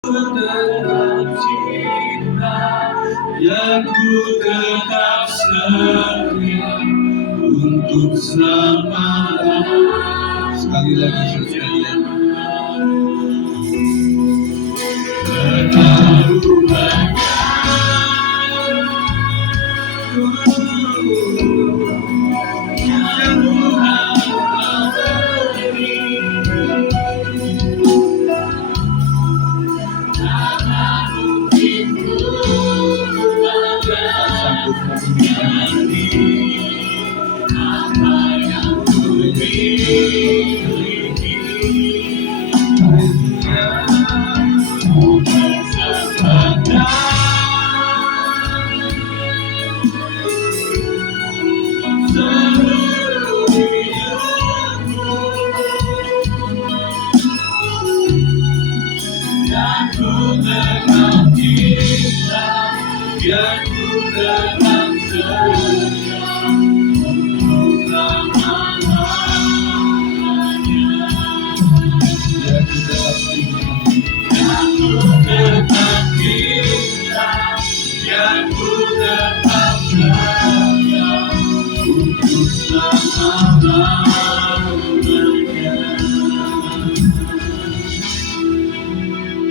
tetap cinta, yang ku tetap setia untuk selamanya. Sekali lagi sekalian.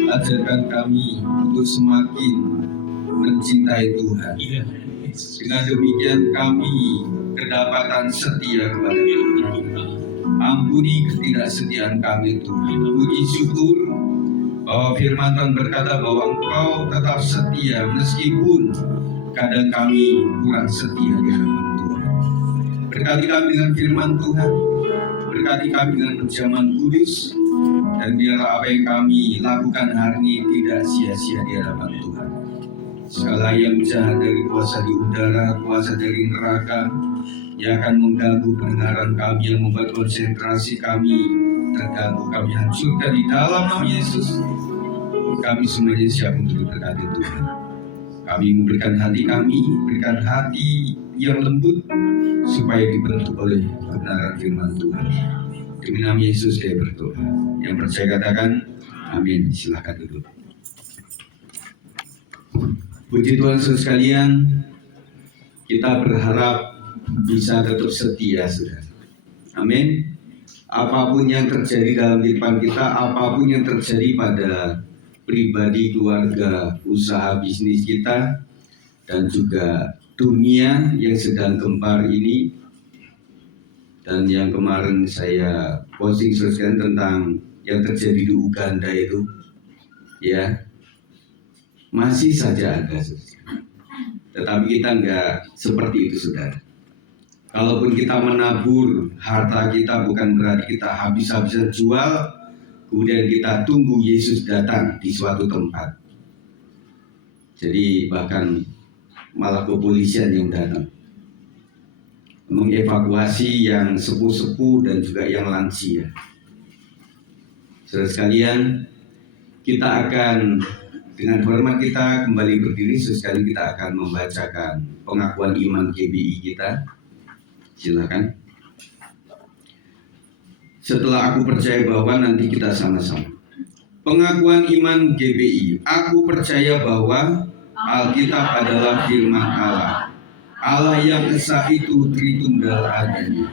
Ajarkan kami untuk semakin mencintai Tuhan. Dengan demikian kami kedapatan setia kepada Tuhan. Ampuni ketidaksetiaan kami Tuhan. Puji syukur bahwa firman Tuhan berkata bahwa Engkau tetap setia meskipun kadang kami kurang setia di hadapan Tuhan. Berkati kami dengan firman Tuhan, berkati kami dengan penjaman kudus, dan biarlah apa yang kami lakukan hari ini tidak sia-sia di hadapan Tuhan. Segala yang jahat dari kuasa di udara, kuasa dari neraka, yang akan mengganggu pendengaran kami, yang membuat konsentrasi kami terganggu, kami hancurkan di dalam nama Yesus. Kami semuanya siap untuk diberkati Tuhan. Kami memberikan hati kami, berikan hati yang lembut, supaya dibentuk oleh kebenaran firman Tuhan. Demi nama Yesus saya berdoa. Yang percaya katakan amin. Silakan duduk. Puji Tuhan saudara sekalian, kita berharap bisa tetap setia saudara. Amin. Apapun yang terjadi dalam kehidupan kita, apapun yang terjadi pada pribadi, keluarga, usaha bisnis kita, dan juga dunia yang sedang gempar ini, dan yang kemarin saya posting sosial tentang yang terjadi di Uganda itu, ya masih saja ada, tetapi kita nggak seperti itu saudara. Kalaupun kita menabur harta kita, bukan berarti kita habis-habisan jual, kemudian kita tunggu Yesus datang di suatu tempat. Jadi bahkan malah kepolisian yang datang mengevakuasi yang sepuh-sepuh dan juga yang lansia. Saudara sekalian, kita akan dengan hormat kita kembali berdiri. Sekali kita akan membacakan pengakuan iman GBI kita. Silakan. Setelah aku percaya bahwa, nanti kita sama-sama. Pengakuan iman GBI. Aku percaya bahwa Alkitab adalah firman Allah. Allah yang esa itu Tritunggal adanya.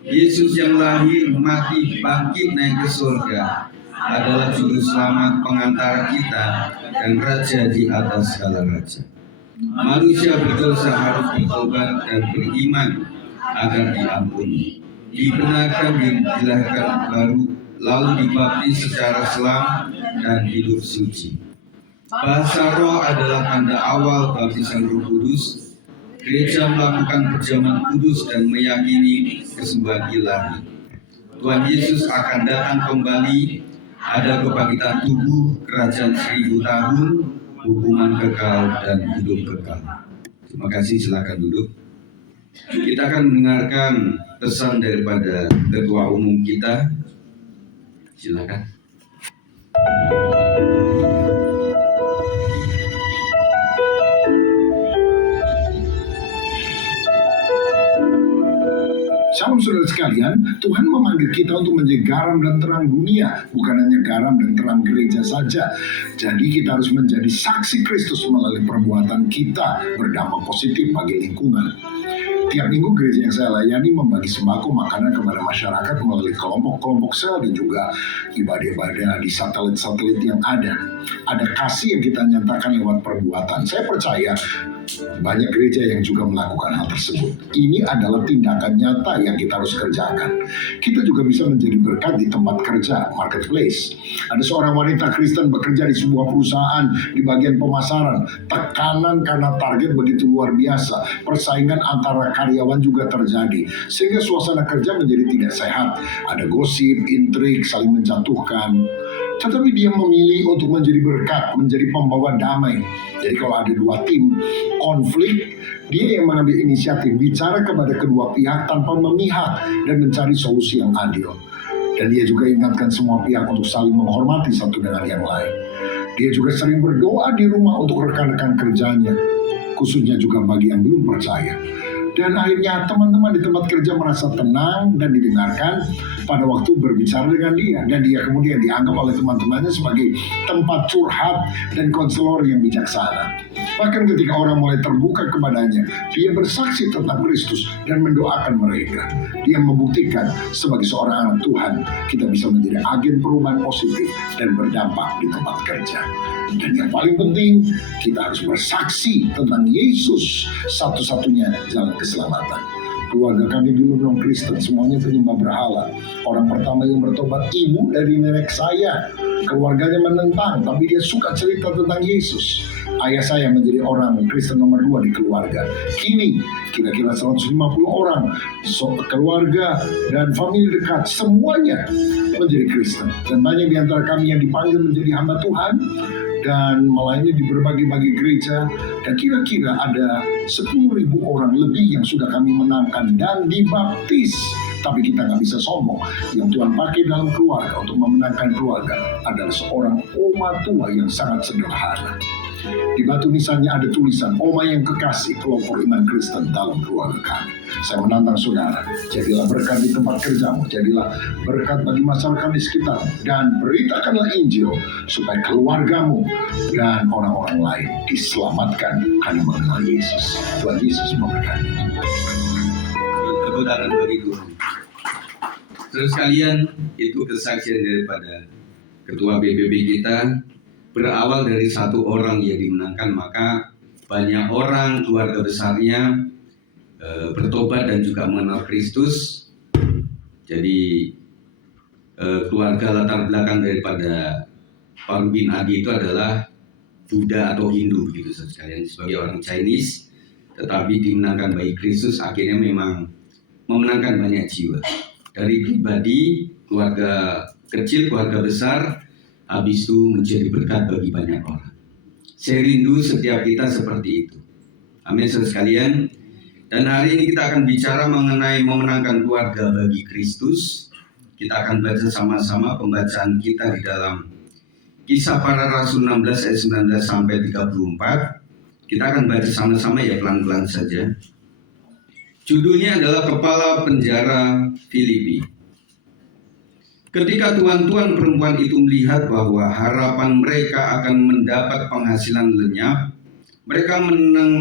Yesus yang lahir, mati, bangkit, naik ke surga adalah juru selamat, pengantara kita, dan raja di atas segala raja. Manusia berdosa harus bertobat dan beriman agar diampuni, dibenarkan, dilahirkan baru, lalu dibaptis secara selam dan hidup suci. Bahasa roh adalah tanda awal baptisan Roh Kudus. Gereja melakukan perjamuan kudus dan meyakini kesembuhan ilahi. Tuhan Yesus akan datang kembali, ada kebangkitan tubuh, kerajaan 1000 tahun, hukuman kekal dan hidup kekal. Terima kasih, silakan duduk. Kita akan mendengarkan pesan daripada Ketua Umum kita. Silakan. Shalom Sebab saudara sekalian, Tuhan memanggil kita untuk menjadi garam dan terang dunia, bukan hanya garam dan terang gereja saja. Jadi kita harus menjadi saksi Kristus melalui perbuatan kita, berdampak positif bagi lingkungan. Tiap minggu gereja yang saya layani membagi sembako makanan kepada masyarakat melalui kelompok-kelompok sel dan juga ibadah-ibadah di satelit-satelit yang ada. Ada kasih yang kita nyatakan lewat perbuatan. Saya percaya banyak gereja yang juga melakukan hal tersebut. Ini adalah tindakan nyata yang kita harus kerjakan. Kita juga bisa menjadi berkat di tempat kerja, marketplace. Ada seorang wanita Kristen bekerja di sebuah perusahaan di bagian pemasaran. Tekanan karena target begitu luar biasa. Persaingan antara karyawan juga terjadi, sehingga suasana kerja menjadi tidak sehat. Ada gosip, intrik, saling menjatuhkan. Tetapi dia memilih untuk menjadi berkat, menjadi pembawa damai. Jadi kalau ada dua tim konflik, dia yang mengambil inisiatif bicara kepada kedua pihak tanpa memihak dan mencari solusi yang adil. Dan dia juga ingatkan semua pihak untuk saling menghormati satu dengan yang lain. Dia juga sering berdoa di rumah untuk rekan-rekan kerjanya, khususnya juga bagi yang belum percaya. Dan akhirnya teman-teman di tempat kerja merasa tenang dan didengarkan pada waktu berbicara dengan dia. Dan dia kemudian dianggap oleh teman-temannya sebagai tempat curhat dan konselor yang bijaksana. Bahkan ketika orang mulai terbuka kepadanya, dia bersaksi tentang Kristus dan mendoakan mereka. Dia membuktikan sebagai seorang anak Tuhan, kita bisa menjadi agen perubahan positif dan berdampak di tempat kerja. Dan yang paling penting, kita harus bersaksi tentang Yesus, satu-satunya jalan keselamatan. Keluarga kami dulu non-Kristen, semuanya penyembah berhala. Orang pertama yang bertobat ibu dari nenek saya. Keluarganya menentang, tapi dia suka cerita tentang Yesus. Ayah saya menjadi orang Kristen nomor 2 di keluarga. Kini kira-kira 150 orang, keluarga dan famili dekat, semuanya menjadi Kristen. Dan banyak di antara kami yang dipanggil menjadi hamba Tuhan dan melayani di berbagai-bagai gereja. Dan kira-kira ada 10.000 orang lebih yang sudah kami menangkan dan dibaptis. Tapi kita nggak bisa sombong. Yang Tuhan pakai dalam keluarga untuk memenangkan keluarga adalah seorang oma tua yang sangat sederhana. Di batu nisannya ada tulisan, Oma yang kekasih, kelompok iman Kristen dalam keluarga kami. Saya menantang saudara, jadilah berkat di tempat kerjamu, jadilah berkat bagi masyarakat di sekitar, dan beritakanlah Injil supaya keluargamu dan orang-orang lain diselamatkan karena mengenal Yesus. Tuhan Yesus memberkati. Tepuk tangan bagi Tuhan. Terus kalian, itu kesaksian daripada Ketua BBB kita. Berawal dari satu orang yang dimenangkan, maka banyak orang keluarga besarnya bertobat dan juga mengenal Kristus. Jadi keluarga latar belakang daripada Pak Rubin Adi itu adalah Buddha atau Hindu begitu sekalian, sebagai orang Chinese, tetapi dimenangkan bagi Kristus, akhirnya memang memenangkan banyak jiwa. Dari pribadi, keluarga kecil, keluarga besar, habis itu menjadi berkat bagi banyak orang. Saya rindu setiap kita seperti itu. Amin, saudara sekalian. Dan hari ini kita akan bicara mengenai memenangkan keluarga bagi Kristus. Kita akan baca sama-sama pembacaan kita di dalam Kisah Para Rasul 16 ayat 19 sampai 34. Kita akan baca sama-sama ya, pelan-pelan saja. Judulnya adalah Kepala Penjara Filipi. Ketika tuan-tuan perempuan itu melihat bahwa harapan mereka akan mendapat penghasilan lenyap, mereka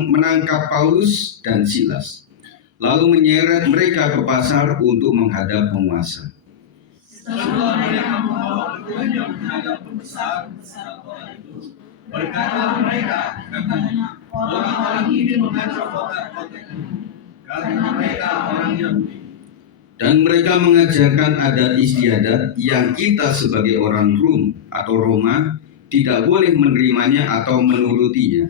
menangkap Paulus dan Silas, lalu menyeret mereka ke pasar untuk menghadap penguasa. Setelah mereka membawa keduanya menghadap pembesar itu, berkatalah mereka, katanya, orang-orang ini mengacau kota-kota ini, karena mereka orang Yahudi. Dan mereka mengajarkan adat istiadat yang kita sebagai orang Rom atau Roma tidak boleh menerimanya atau menurutinya.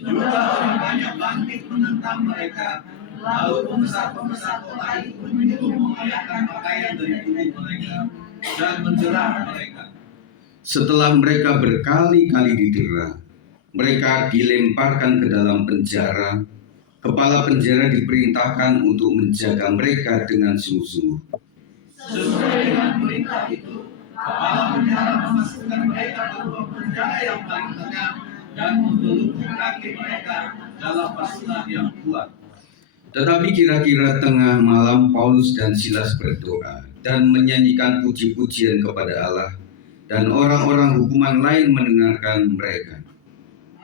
Juga orang banyak bangkit menentang mereka, lalu pembesar-pembesar kota itu menyuruh mengenakan pakaian dari tubuh mereka dan menjerah mereka. Setelah mereka berkali-kali didera, mereka dilemparkan ke dalam penjara. Kepala penjara diperintahkan untuk menjaga mereka dengan sungguh-sungguh. Sesuai dengan perintah itu, kepala penjara memasukkan mereka ke ruang penjara yang paling tengah dan membelenggu kaki mereka dalam pasukan yang kuat. Tetapi kira-kira tengah malam Paulus dan Silas berdoa dan menyanyikan puji-pujian kepada Allah, dan orang-orang hukuman lain mendengarkan mereka.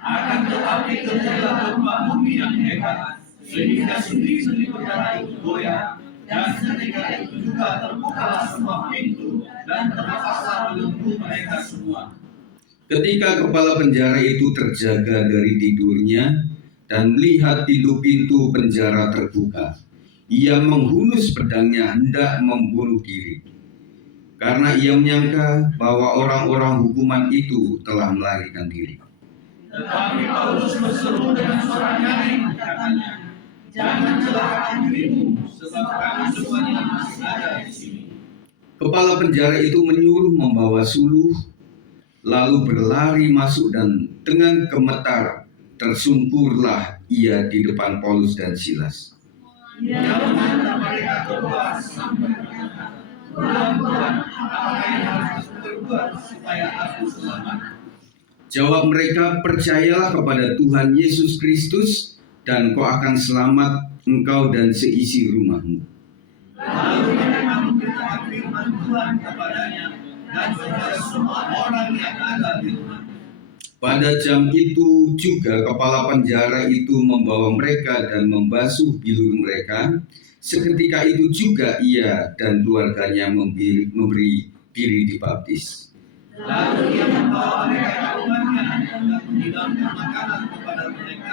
Akan tetapi terjadilah gempa bumi yang hebat, sehingga sendi-sendi perkara itu goyah, dan seketika itu juga terbukalah semua pintu dan terlepaslah belenggu mereka semua. Ketika kepala penjara itu terjaga dari tidurnya dan melihat pintu-pintu penjara terbuka, ia menghunus pedangnya hendak membunuh diri, karena ia menyangka bahwa orang-orang hukuman itu telah melarikan diri. Tetapi Paulus berseru dengan suara nyaring, katanya, "Jangan celakakan dirimu, sebab kami semuanya masih ada di sini." Kepala penjara itu menyuruh membawa suluh, lalu berlari masuk, dan dengan gemetar tersungkurlah ia di depan Paulus dan Silas. Ia mengantar mereka keluar sambil berkata, "Tuan, apa yang harus aku perbuat supaya aku selamat?" Jawab mereka, "Percayalah kepada Tuhan Yesus Kristus, dan kau akan selamat, engkau dan seisi rumahmu." Lalu mereka memberitakan firman Tuhan kepadanya dan kepada semua orang yang ada di rumah. Pada jam itu juga kepala penjara itu membawa mereka dan membasuh bilur mereka. Seketika itu juga ia dan keluarganya memberi diri dibaptis. Lalu ia membawa mereka ke rumahnya dan menghidangkan makanan kepada mereka.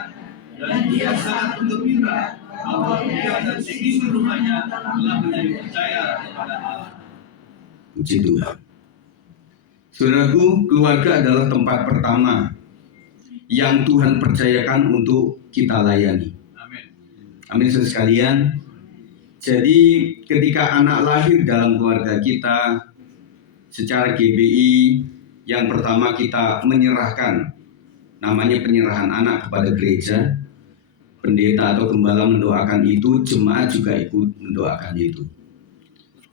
Dan dia sangat bergembira bahwa dia dan seisi rumahnya telah menjadi percaya kepada Allah. Puji Tuhan. Saudaraku, keluarga adalah tempat pertama yang Tuhan percayakan untuk kita layani. Amin. Amin, saudara sekalian. Jadi ketika anak lahir dalam keluarga kita, secara GBI, yang pertama kita menyerahkan, namanya penyerahan anak kepada gereja. Pendeta atau gembala mendoakan itu, jemaat juga ikut mendoakan itu.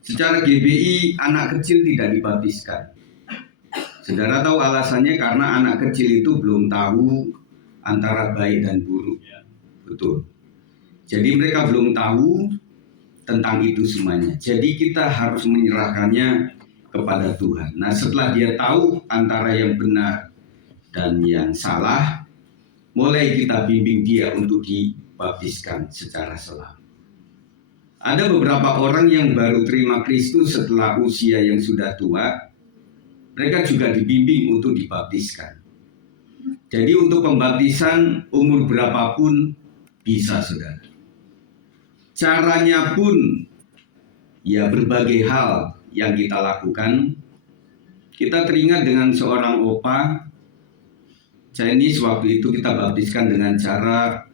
Secara GBI, anak kecil tidak dibaptiskan. Saudara tahu alasannya, karena anak kecil itu belum tahu antara baik dan buruk. Betul. Jadi mereka belum tahu tentang itu semuanya. Jadi kita harus menyerahkannya kepada Tuhan. Nah, setelah dia tahu antara yang benar dan yang salah, mulai kita bimbing dia untuk dibaptiskan secara selam. Ada beberapa orang yang baru terima Kristus setelah usia yang sudah tua, mereka juga dibimbing untuk dibaptiskan. Jadi untuk pembaptisan umur berapapun bisa, saudara. Caranya pun ya berbagai hal yang kita lakukan. Kita teringat dengan seorang opa Chinese, waktu itu kita baptiskan dengan cara,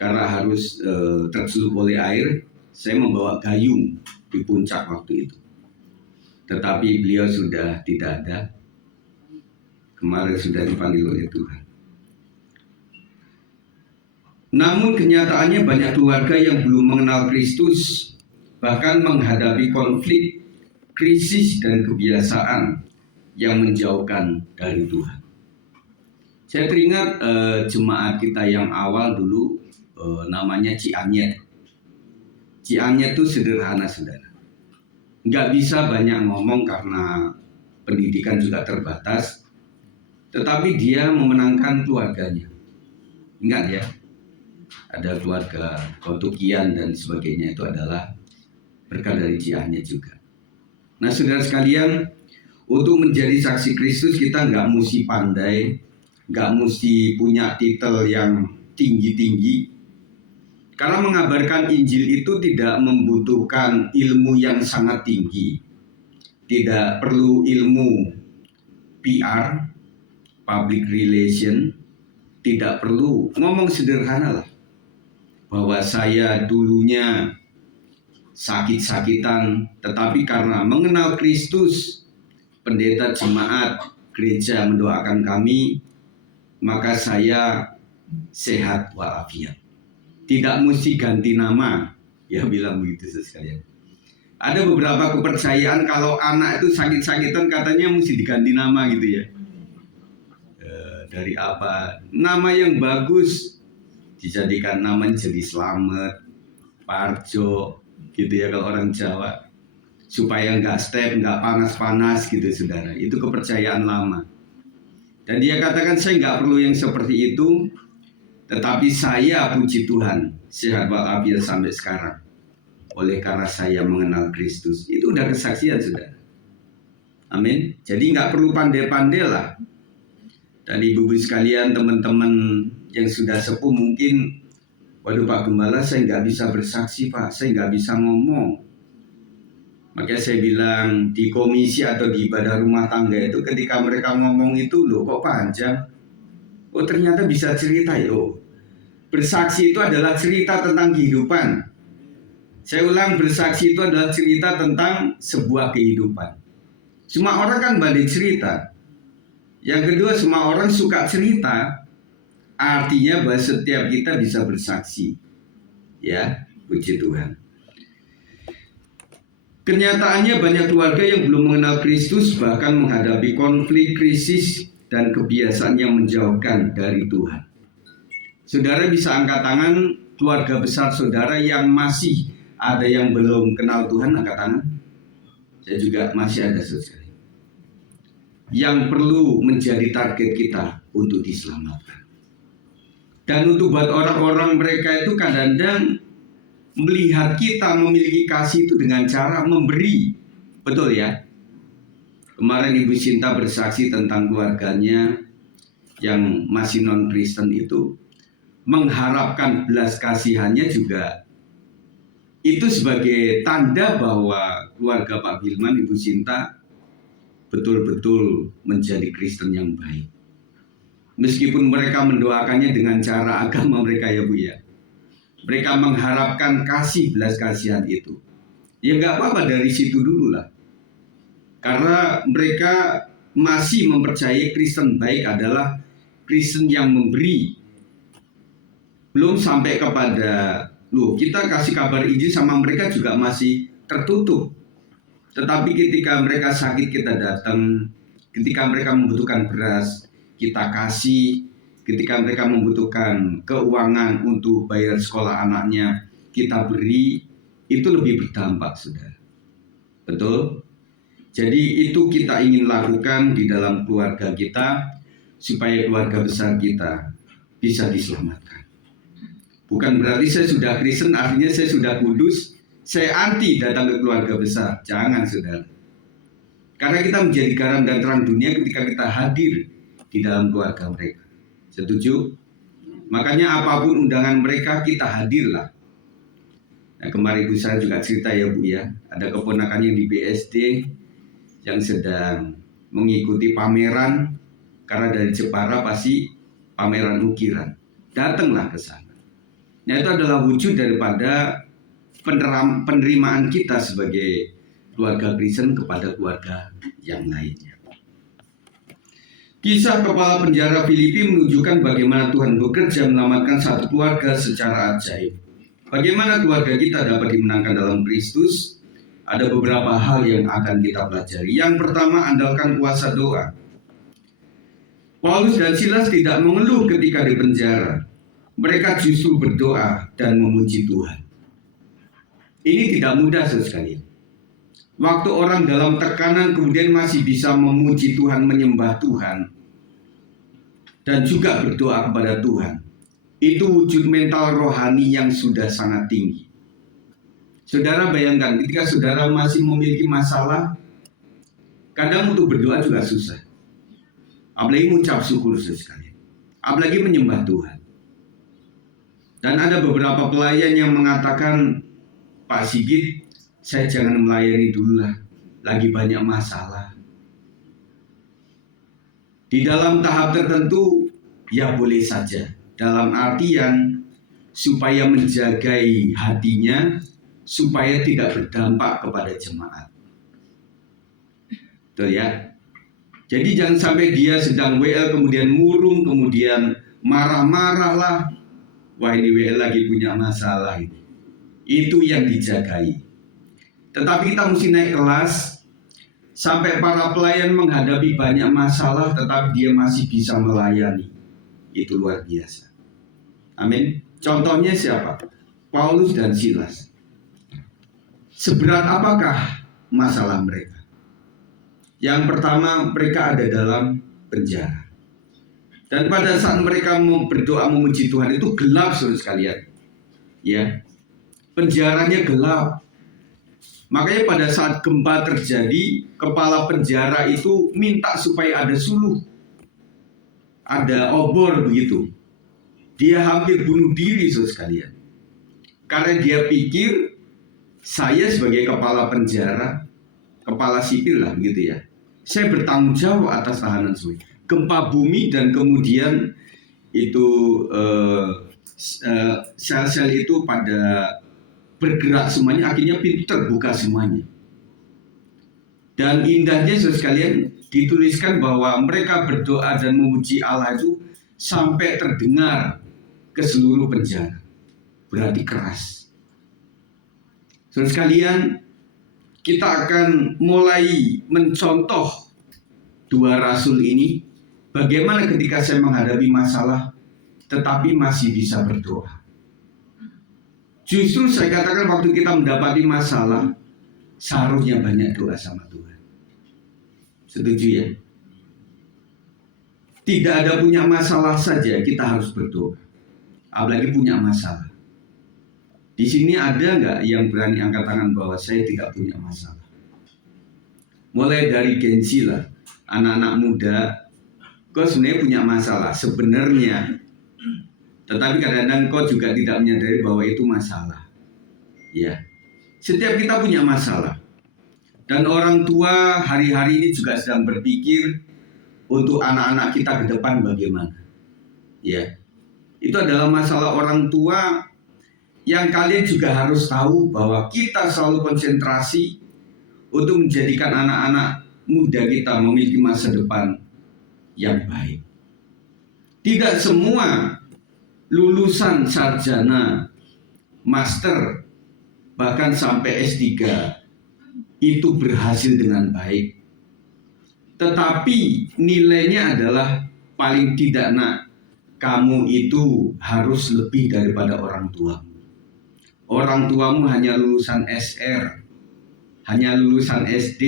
karena harus tercelup oleh air, saya membawa gayung di puncak waktu itu. Tetapi beliau sudah tidak ada. Kemarin sudah dipanggil oleh Tuhan. Namun kenyataannya banyak keluarga yang belum mengenal Kristus, bahkan menghadapi konflik, krisis, dan kebiasaan yang menjauhkan dari Tuhan. Saya teringat jemaat kita yang awal dulu, namanya Cianyet. Cianyet itu sederhana, saudara. Nggak bisa banyak ngomong karena pendidikan juga terbatas, tetapi dia memenangkan keluarganya. Ingat ya, ada keluarga Kotukian dan sebagainya, itu adalah berkat dari Cianyet juga. Nah, saudara sekalian, untuk menjadi saksi Kristus kita nggak mesti pandai, nggak mesti punya titel yang tinggi-tinggi. Karena mengabarkan Injil itu tidak membutuhkan ilmu yang sangat tinggi. Tidak perlu ilmu PR, public relation, tidak perlu ngomong sederhana lah. Bahwa saya dulunya sakit-sakitan, tetapi karena mengenal Kristus, pendeta jemaat gereja mendoakan kami, maka saya sehat walafiat. Tidak mesti ganti nama, ya bilang begitu sekalian. Ada beberapa kepercayaan kalau anak itu sakit-sakitan katanya mesti diganti nama gitu ya. Dari apa? Nama yang bagus dijadikan namanya jadi Slamet, Parjo, gitu ya kalau orang Jawa, supaya nggak step, nggak panas-panas gitu saudara. Itu kepercayaan lama. Dan dia katakan, saya nggak perlu yang seperti itu, tetapi saya puji Tuhan sehat walafiat sampai sekarang. Oleh karena saya mengenal Kristus. Itu udah kesaksian saudara. Amin. Jadi nggak perlu pandai-pandai lah. Dan ibu-ibu sekalian, teman-teman yang sudah sepuh mungkin, waduh Pak Gembala, saya nggak bisa bersaksi Pak, saya nggak bisa ngomong. Makanya saya bilang di komisi atau di ibadah rumah tangga itu ketika mereka ngomong itu, loh kok panjang? Oh ternyata bisa cerita yo. Bersaksi itu adalah cerita tentang kehidupan. Saya ulang, bersaksi itu adalah cerita tentang sebuah kehidupan. Semua orang kan balik cerita. Yang kedua, semua orang suka cerita. Artinya bahwa setiap kita bisa bersaksi. Ya, puji Tuhan. Kenyataannya banyak keluarga yang belum mengenal Kristus, bahkan menghadapi konflik, krisis, dan kebiasaan yang menjauhkan dari Tuhan. Saudara bisa angkat tangan keluarga besar saudara yang masih ada yang belum kenal Tuhan, angkat tangan. Saya juga masih ada saudara yang perlu menjadi target kita untuk diselamatkan. Dan untuk buat orang-orang mereka itu kadang-kadang melihat kita memiliki kasih itu dengan cara memberi. Betul ya? Kemarin Ibu Sinta bersaksi tentang keluarganya yang masih non-Kristen itu, mengharapkan belas kasihannya juga itu sebagai tanda bahwa keluarga Pak Bilman, Ibu Sinta betul-betul menjadi Kristen yang baik. Meskipun mereka mendoakannya dengan cara agama mereka ya Bu ya. Mereka mengharapkan kasih belas kasihan itu. Ya nggak apa-apa, dari situ dulu lah. Karena mereka masih mempercayai Kristen baik adalah Kristen yang memberi. Belum sampai kepada, loh kita kasih kabar Injil sama mereka juga masih tertutup. Tetapi ketika mereka sakit kita datang, ketika mereka membutuhkan beras kita kasih, ketika mereka membutuhkan keuangan untuk bayar sekolah anaknya kita beri, itu lebih berdampak saudara. Betul? Jadi itu kita ingin lakukan di dalam keluarga kita supaya keluarga besar kita bisa diselamatkan. Bukan berarti saya sudah Kristen artinya saya sudah kudus, saya anti datang ke keluarga besar. Jangan saudara. Karena kita menjadi garam dan terang dunia ketika kita hadir di dalam keluarga mereka. Setuju? Makanya apapun undangan mereka kita hadirlah. Nah, kemarin ibu saya juga cerita ya Bu ya, ada keponakannya di BSD yang sedang mengikuti pameran, karena dari Jepara pasti pameran ukiran. Datanglah ke sana. Nah itu adalah wujud daripada penerimaan kita sebagai keluarga Kristen kepada keluarga yang lainnya. Kisah kepala penjara Filipi menunjukkan bagaimana Tuhan bekerja menyelamatkan satu keluarga secara ajaib. Bagaimana keluarga kita dapat dimenangkan dalam Kristus? Ada beberapa hal yang akan kita pelajari. Yang pertama, andalkan kuasa doa. Paulus dan Silas tidak mengeluh ketika di penjara. Mereka justru berdoa dan memuji Tuhan. Ini tidak mudah sekali. Waktu orang dalam tekanan kemudian masih bisa memuji Tuhan, menyembah Tuhan, dan juga berdoa kepada Tuhan. Itu wujud mental rohani yang sudah sangat tinggi. Saudara bayangkan ketika saudara masih memiliki masalah, kadang untuk berdoa juga susah. Apalagi mengucap syukur sekali. Apalagi menyembah Tuhan. Dan ada beberapa pelayan yang mengatakan, Pak Sigit, saya jangan melayani dulu lah, lagi banyak masalah. Di dalam tahap tertentu, ya boleh saja. Dalam artian, supaya menjagai hatinya, supaya tidak berdampak kepada jemaat. Betul ya? Jadi jangan sampai dia sedang WL, kemudian murung, kemudian marah-marah lah. Wah ini WL lagi punya masalah ini. Itu yang dijagai. Tetapi kita mesti naik kelas sampai para pelayan menghadapi banyak masalah tetapi dia masih bisa melayani. Itu luar biasa. Amin. Contohnya siapa? Paulus dan Silas. Seberat apakah masalah mereka? Yang pertama, mereka ada dalam penjara. Dan pada saat mereka berdoa memuji Tuhan itu gelap, saudara sekalian. Ya, penjaranya gelap. Makanya pada saat gempa terjadi, kepala penjara itu minta supaya ada suluh, ada obor begitu. Dia hampir bunuh diri, saudara sekalian. Karena dia pikir, saya sebagai kepala penjara, kepala sipil lah begitu ya, saya bertanggung jawab atas tahanan saya. Gempa bumi dan kemudian itu sel-sel itu pada bergerak semuanya, akhirnya pintu terbuka semuanya. Dan indahnya saudara sekalian, dituliskan bahwa mereka berdoa dan memuji Allah itu sampai terdengar ke seluruh penjara. Berarti keras. Saudara sekalian, kita akan mulai mencontoh dua rasul ini. Bagaimana ketika saya menghadapi masalah tetapi masih bisa berdoa. Justru saya katakan waktu kita mendapati masalah, seharusnya banyak doa sama Tuhan. Setuju ya? Tidak ada punya masalah saja kita harus berdoa. Apalagi punya masalah. Di sini ada nggak yang berani angkat tangan bahwa saya tidak punya masalah? Mulai dari gengsi lah, anak-anak muda, kau sebenarnya punya masalah sebenarnya, tetapi kadang-kadang kau juga tidak menyadari bahwa itu masalah. Ya, setiap kita punya masalah, dan orang tua hari-hari ini juga sedang berpikir untuk anak-anak kita ke depan bagaimana. Ya, itu adalah masalah orang tua yang kalian juga harus tahu bahwa kita selalu konsentrasi untuk menjadikan anak-anak muda kita memiliki masa depan yang baik. Tidak semua lulusan sarjana, master, bahkan sampai S3 itu berhasil dengan baik. Tetapi nilainya adalah paling tidak nak, kamu itu harus lebih daripada orang tuamu. Orang tuamu hanya lulusan SR, hanya lulusan SD,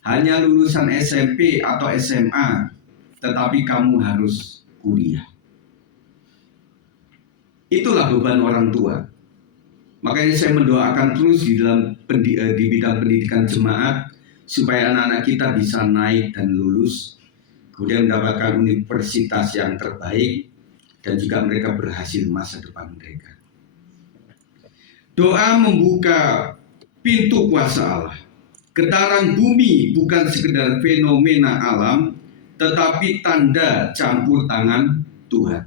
hanya lulusan SMP atau SMA, tetapi kamu harus kuliah. Itulah beban orang tua. Makanya saya mendoakan terus di bidang pendidikan jemaat supaya anak-anak kita bisa naik dan lulus, kemudian mendapatkan universitas yang terbaik, dan juga mereka berhasil masa depan mereka. Doa membuka pintu kuasa Allah. Getaran bumi bukan sekedar fenomena alam, tetapi tanda campur tangan Tuhan.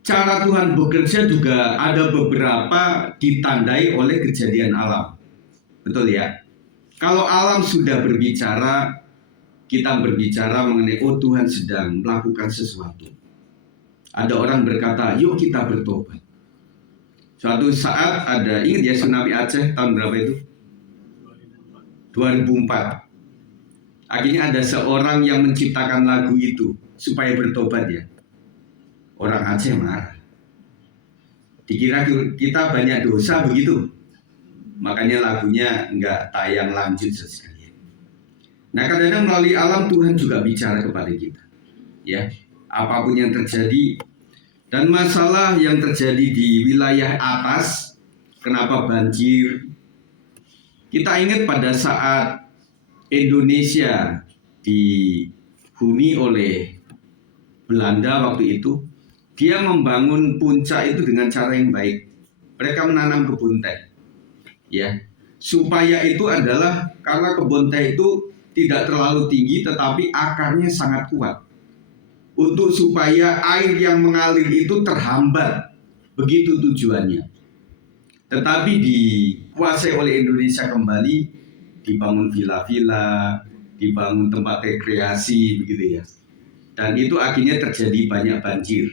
Cara Tuhan bekerja juga ada beberapa ditandai oleh kejadian alam. Betul ya? Kalau alam sudah berbicara, kita berbicara mengenai Tuhan sedang melakukan sesuatu. Ada orang berkata, yuk kita bertobat. Suatu saat ada, ingat ya tsunami Aceh tahun berapa itu? 2004. Akhirnya ada seorang yang menciptakan lagu itu supaya bertobat ya. Orang Aceh marah. Dikira kita banyak dosa begitu. Makanya lagunya enggak tayang lanjut sekalian. Nah, kadang-kadang melalui alam Tuhan juga bicara kepada kita. Ya, apapun yang terjadi dan masalah yang terjadi di wilayah atas, kenapa banjir? Kita ingat pada saat Indonesia dihuni oleh Belanda waktu itu, dia membangun puncak itu dengan cara yang baik. Mereka menanam kebun teh, ya, supaya itu adalah karena kebun teh itu tidak terlalu tinggi, tetapi akarnya sangat kuat. Untuk supaya air yang mengalir itu terhambat, begitu tujuannya. Tetapi dikuasai oleh Indonesia kembali, dibangun villa-villa, dibangun tempat rekreasi, begitu ya. Dan itu akhirnya terjadi banyak banjir.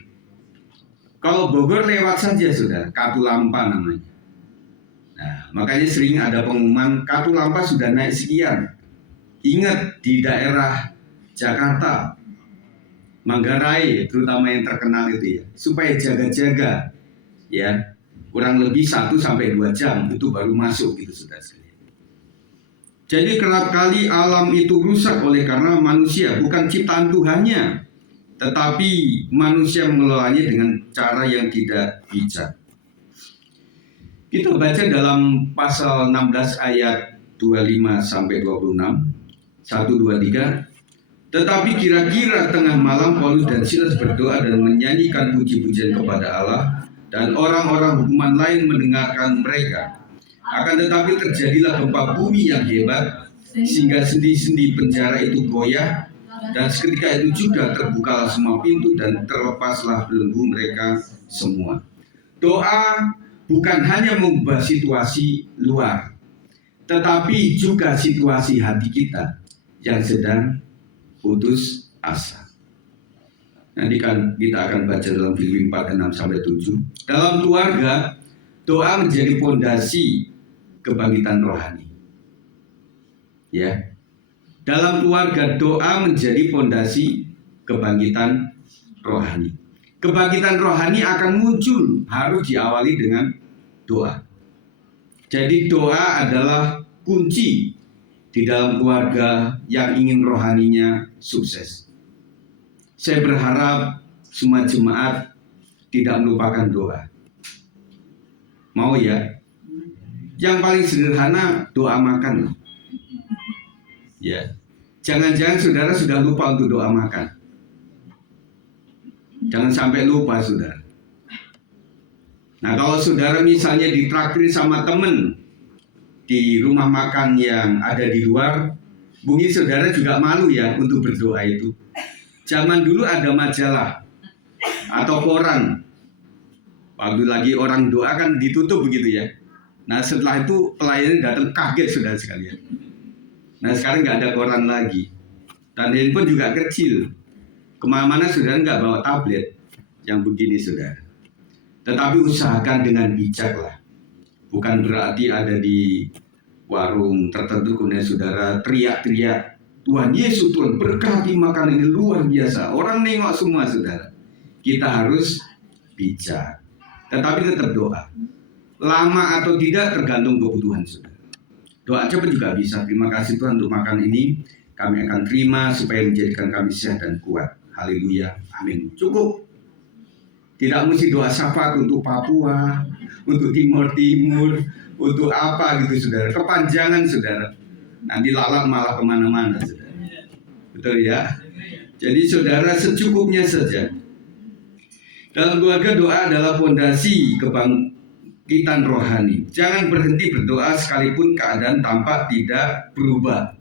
Kalau Bogor lewat saja sudah, Katulampa namanya. Nah, makanya sering ada pengumuman Katulampa sudah naik sekian. Ingat di daerah Jakarta Manggarai, terutama yang terkenal itu ya, supaya jaga-jaga, ya, kurang lebih 1 sampai 2 jam itu baru masuk gitu saudara sekalian. Jadi kerap kali alam itu rusak oleh karena manusia, bukan ciptaan Tuhannya, tetapi manusia mengelolanya dengan cara yang tidak bijak. Kita baca dalam pasal 16 ayat 25 sampai 26, 1, 2, 3. Tetapi kira-kira tengah malam Paulus dan Silas berdoa dan menyanyikan puji-pujian kepada Allah, dan orang-orang hukuman lain mendengarkan mereka. Akan tetapi terjadilah gempa bumi yang hebat, sehingga sendi-sendi penjara itu goyah, dan seketika itu juga terbukalah semua pintu dan terlepaslah belenggu mereka semua. Doa bukan hanya mengubah situasi luar, tetapi juga situasi hati kita yang sedang putus asa. Nanti kan kita akan baca dalam Filipi 4, 6 sampai 7. Dalam keluarga, doa menjadi fondasi kebangkitan rohani. Ya. Dalam keluarga, doa menjadi fondasi kebangkitan rohani. Kebangkitan rohani akan muncul harus diawali dengan doa. Jadi doa adalah kunci di dalam keluarga yang ingin rohaninya sukses. Saya berharap semua jemaat tidak melupakan doa. Mau ya? Yang paling sederhana doa makan. Ya. Jangan-jangan saudara sudah lupa untuk doa makan. Jangan sampai lupa saudara. Nah, kalau saudara misalnya ditraktir sama temen di rumah makan yang ada di luar, mungkin saudara juga malu ya untuk berdoa itu. Zaman dulu ada majalah atau koran. Waktu lagi orang doa kan ditutup begitu ya. Nah setelah itu pelayan datang kaget saudara sekalian. Nah sekarang nggak ada koran lagi. Dan handphone juga kecil. Kemana-mana saudara nggak bawa tablet yang begini saudara. Tetapi usahakan dengan bijak lah. Bukan berarti ada di warung tertentu kemudian saudara teriak-teriak, Tuhan Yesus, Tuhan berkati makan ini luar biasa. Orang nengok semua saudara. Kita harus bijak. Tetapi tetap doa. Lama atau tidak tergantung kebutuhan saudara. Doa cepat juga bisa. Terima kasih Tuhan untuk makan ini. Kami akan terima supaya menjadikan kami sehat dan kuat. Haleluya. Amin. Cukup. Tidak mesti doa syafaat untuk Papua, untuk Timur Timur, untuk apa gitu saudara. Kepanjangan saudara. Nanti lalat malah kemana-mana saudara. Betul ya. Jadi saudara secukupnya saja. Dalam keluarga doa adalah fondasi kebangkitan rohani. Jangan berhenti berdoa sekalipun keadaan tampak tidak berubah.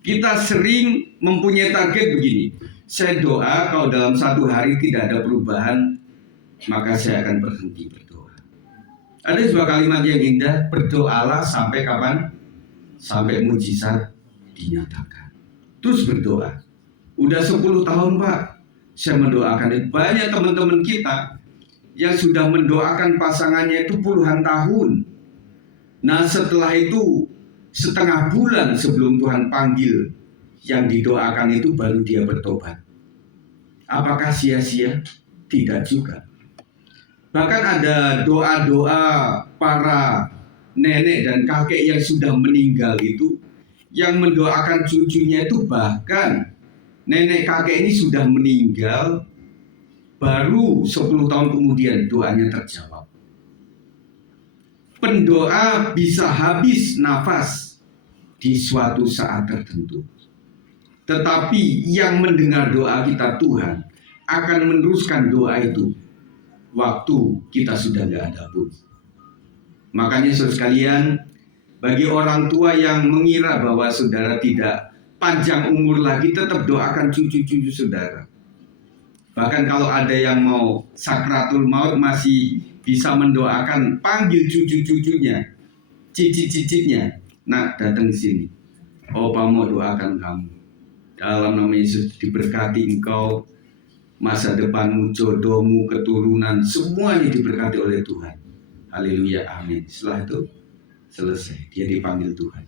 Kita sering mempunyai target begini. Saya doa kalau dalam 1 hari tidak ada perubahan, maka saya akan berhenti berdoa. Ada sebuah kalimat yang indah, berdoalah sampai kapan? Sampai mujizat dinyatakan. Terus berdoa. Udah 10 tahun Pak, saya mendoakan itu. Banyak teman-teman kita yang sudah mendoakan pasangannya itu puluhan tahun. Nah setelah itu setengah bulan sebelum Tuhan panggil, yang didoakan itu baru dia bertobat. Apakah sia-sia? Tidak juga. Bahkan ada doa-doa para nenek dan kakek yang sudah meninggal itu, yang mendoakan cucunya itu, bahkan nenek kakek ini sudah meninggal, baru 10 tahun kemudian doanya terjawab. Pendoa bisa habis nafas di suatu saat tertentu. Tetapi yang mendengar doa kita Tuhan akan meneruskan doa itu waktu kita sudah tidak ada pun. Makanya saudara sekalian, bagi orang tua yang mengira bahwa saudara tidak panjang umur lagi, tetap doakan cucu-cucu saudara. Bahkan kalau ada yang mau sakratul maut masih bisa mendoakan, panggil cucu-cucunya, cicit-cicitnya, nak datang ke sini. Opa mau doakan kamu. Dalam nama Yesus diberkati engkau, masa depanmu, jodohmu, keturunan, semuanya diberkati oleh Tuhan. Haleluya, amin. Setelah itu selesai, dia dipanggil Tuhan.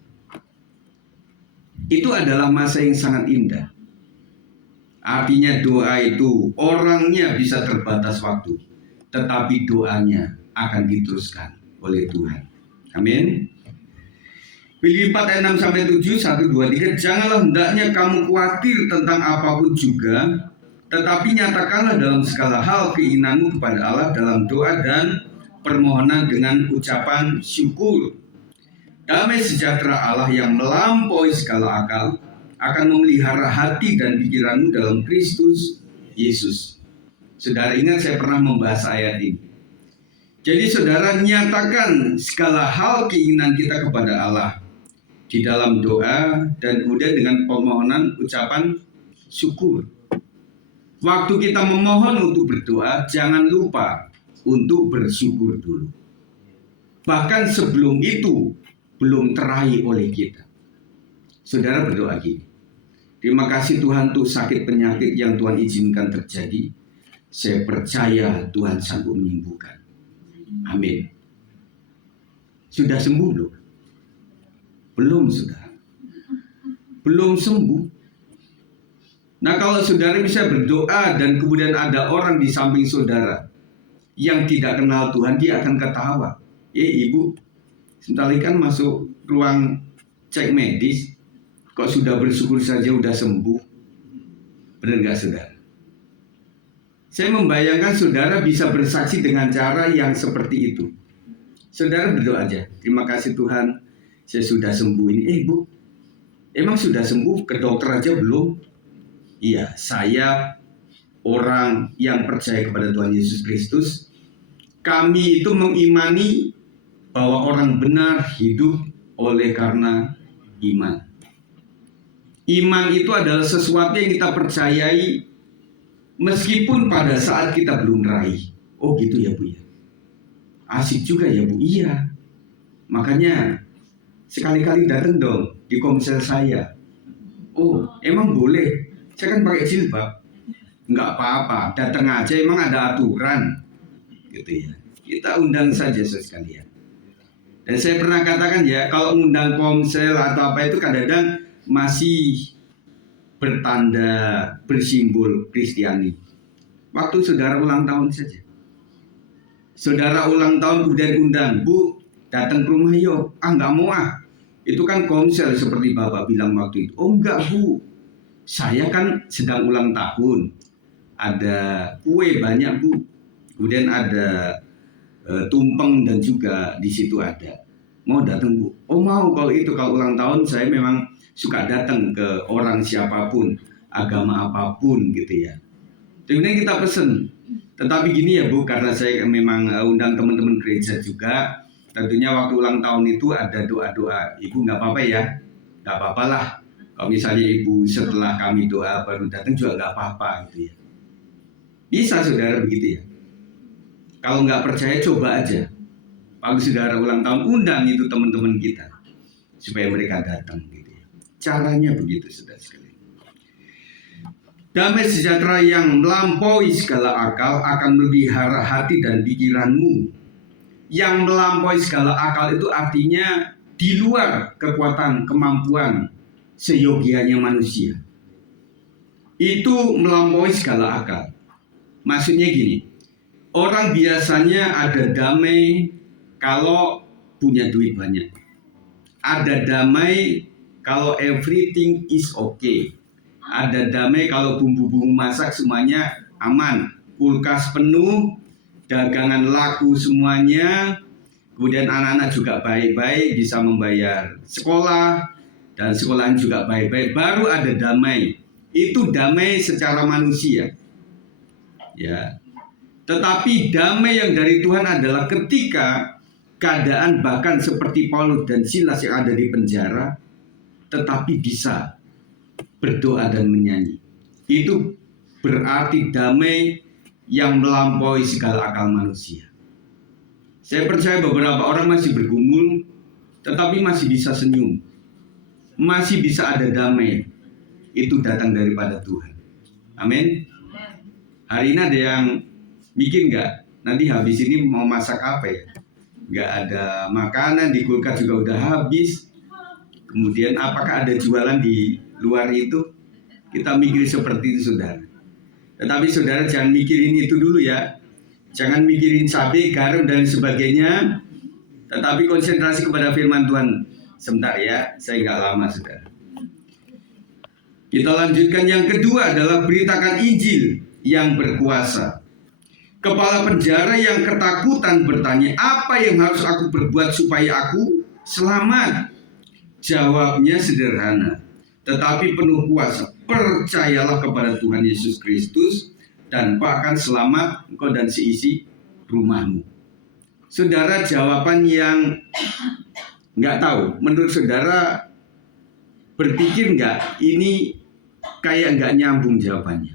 Itu adalah masa yang sangat indah. Artinya doa itu orangnya bisa terbatas waktu, tetapi doanya akan diteruskan oleh Tuhan. Amin. Filipi 4 ayat 6 sampai 7, 1, 2, 3. Janganlah hendaknya kamu khawatir tentang apapun juga, tetapi nyatakanlah dalam segala hal keinginanmu kepada Allah dalam doa dan permohonan dengan ucapan syukur. Damai sejahtera Allah yang melampaui segala akal akan memelihara hati dan pikiranmu dalam Kristus Yesus. Saudara ingat saya pernah membahas ayat ini. Jadi saudara nyatakan segala hal keinginan kita kepada Allah di dalam doa dan kemudian dengan permohonan ucapan syukur. Waktu kita memohon untuk berdoa, jangan lupa untuk bersyukur dulu. Bahkan sebelum itu belum teraih oleh kita. Saudara berdoa gini, terima kasih Tuhan untuk sakit penyakit yang Tuhan izinkan terjadi. Saya percaya Tuhan sanggup menyembuhkan. Amin. Sudah sembuh loh? Belum, saudara. Belum sembuh. Nah, kalau saudara bisa berdoa dan kemudian ada orang di samping saudara yang tidak kenal Tuhan, dia akan ketawa. Ibu, sebentar lagi kan masuk ruang cek medis, kok sudah bersyukur saja udah sembuh. Benar nggak saudara? Saya membayangkan saudara bisa bersaksi dengan cara yang seperti itu. Saudara berdoa aja, terima kasih Tuhan, saya sudah sembuh ini. Bu, emang sudah sembuh? Ke dokter aja belum? Iya, saya orang yang percaya kepada Tuhan Yesus Kristus. Kami itu mengimani bahwa orang benar hidup oleh karena iman. Iman itu adalah sesuatu yang kita percayai meskipun pada saat kita belum raih. Oh gitu ya Bu ya. Asik juga ya Bu. Iya. Makanya sekali-kali datang dong di komsel saya. Oh emang boleh. Saya kan pakai jilbab. Enggak apa-apa. Datang aja, emang ada aturan. Gitu ya. Kita undang saja sekalian. Dan saya pernah katakan ya, kalau undang komsel atau apa itu kadang-kadang masih bertanda bersimbol Kristiani. Waktu saudara ulang tahun saja. Saudara ulang tahun kemudian undang, Bu, datang ke rumah yuk. Enggak mau Itu kan komsel seperti Bapak bilang waktu itu. Oh enggak Bu, saya kan sedang ulang tahun. Ada kue banyak Bu. Kemudian ada tumpeng dan juga di situ ada. Mau datang Bu? Oh mau, kalau itu kalau ulang tahun saya memang suka datang ke orang siapapun, agama apapun gitu ya. Kemudian kita pesen. Tetapi gini ya Bu, karena saya memang undang teman-teman gereja juga, tentunya waktu ulang tahun itu ada doa-doa. Ibu nggak apa-apa ya? Nggak apa-apa lah. Kalau misalnya Ibu setelah kami doa baru datang juga nggak apa-apa gitu ya. Bisa saudara begitu ya. Kalau nggak percaya coba aja. Kalau saudara ulang tahun undang itu teman-teman kita supaya mereka datang gitu ya. Caranya begitu saudara sekalian. Damai sejahtera yang melampaui segala akal akan memelihara hati dan pikiranmu. Yang melampaui segala akal itu artinya di luar kekuatan kemampuan seyogianya manusia. Itu melampaui segala akal. Maksudnya gini, orang biasanya ada damai kalau punya duit banyak. Ada damai kalau everything is okay. Ada damai kalau bumbu-bumbu masak semuanya aman. Kulkas penuh, dagangan laku semuanya. Kemudian anak-anak juga baik-baik, bisa membayar sekolah. Dan sekolahan juga baik-baik, baru ada damai. Itu damai secara manusia. Ya. Tetapi damai yang dari Tuhan adalah ketika keadaan bahkan seperti Paulus dan Silas yang ada di penjara, tetapi bisa berdoa dan menyanyi. Itu berarti damai yang melampaui segala akal manusia. Saya percaya beberapa orang masih bergumul, tetapi masih bisa senyum. Masih bisa ada damai. Itu datang daripada Tuhan. Amin. Hari ini ada yang mikir nggak? Nanti habis ini mau masak apa ya? Nggak ada makanan, di kulkas juga udah habis. Kemudian apakah ada jualan di luar itu? kita mikir seperti itu, saudara. Tetapi saudara jangan mikirin itu dulu ya. Jangan mikirin cabai, garam, dan sebagainya. Tetapi konsentrasi kepada firman Tuhan. Sebentar ya, saya nggak lama, saudara. Kita lanjutkan. Yang kedua adalah beritakan Injil yang berkuasa. Kepala penjara yang ketakutan bertanya, apa yang harus aku berbuat supaya aku selamat? Jawabnya sederhana, tetapi penuh kuasa. Percayalah kepada Tuhan Yesus Kristus, dan kau akan selamat, engkau dan seisi rumahmu. Saudara, jawaban yang nggak tahu, menurut saudara berpikir nggak ini kayak nggak nyambung jawabannya?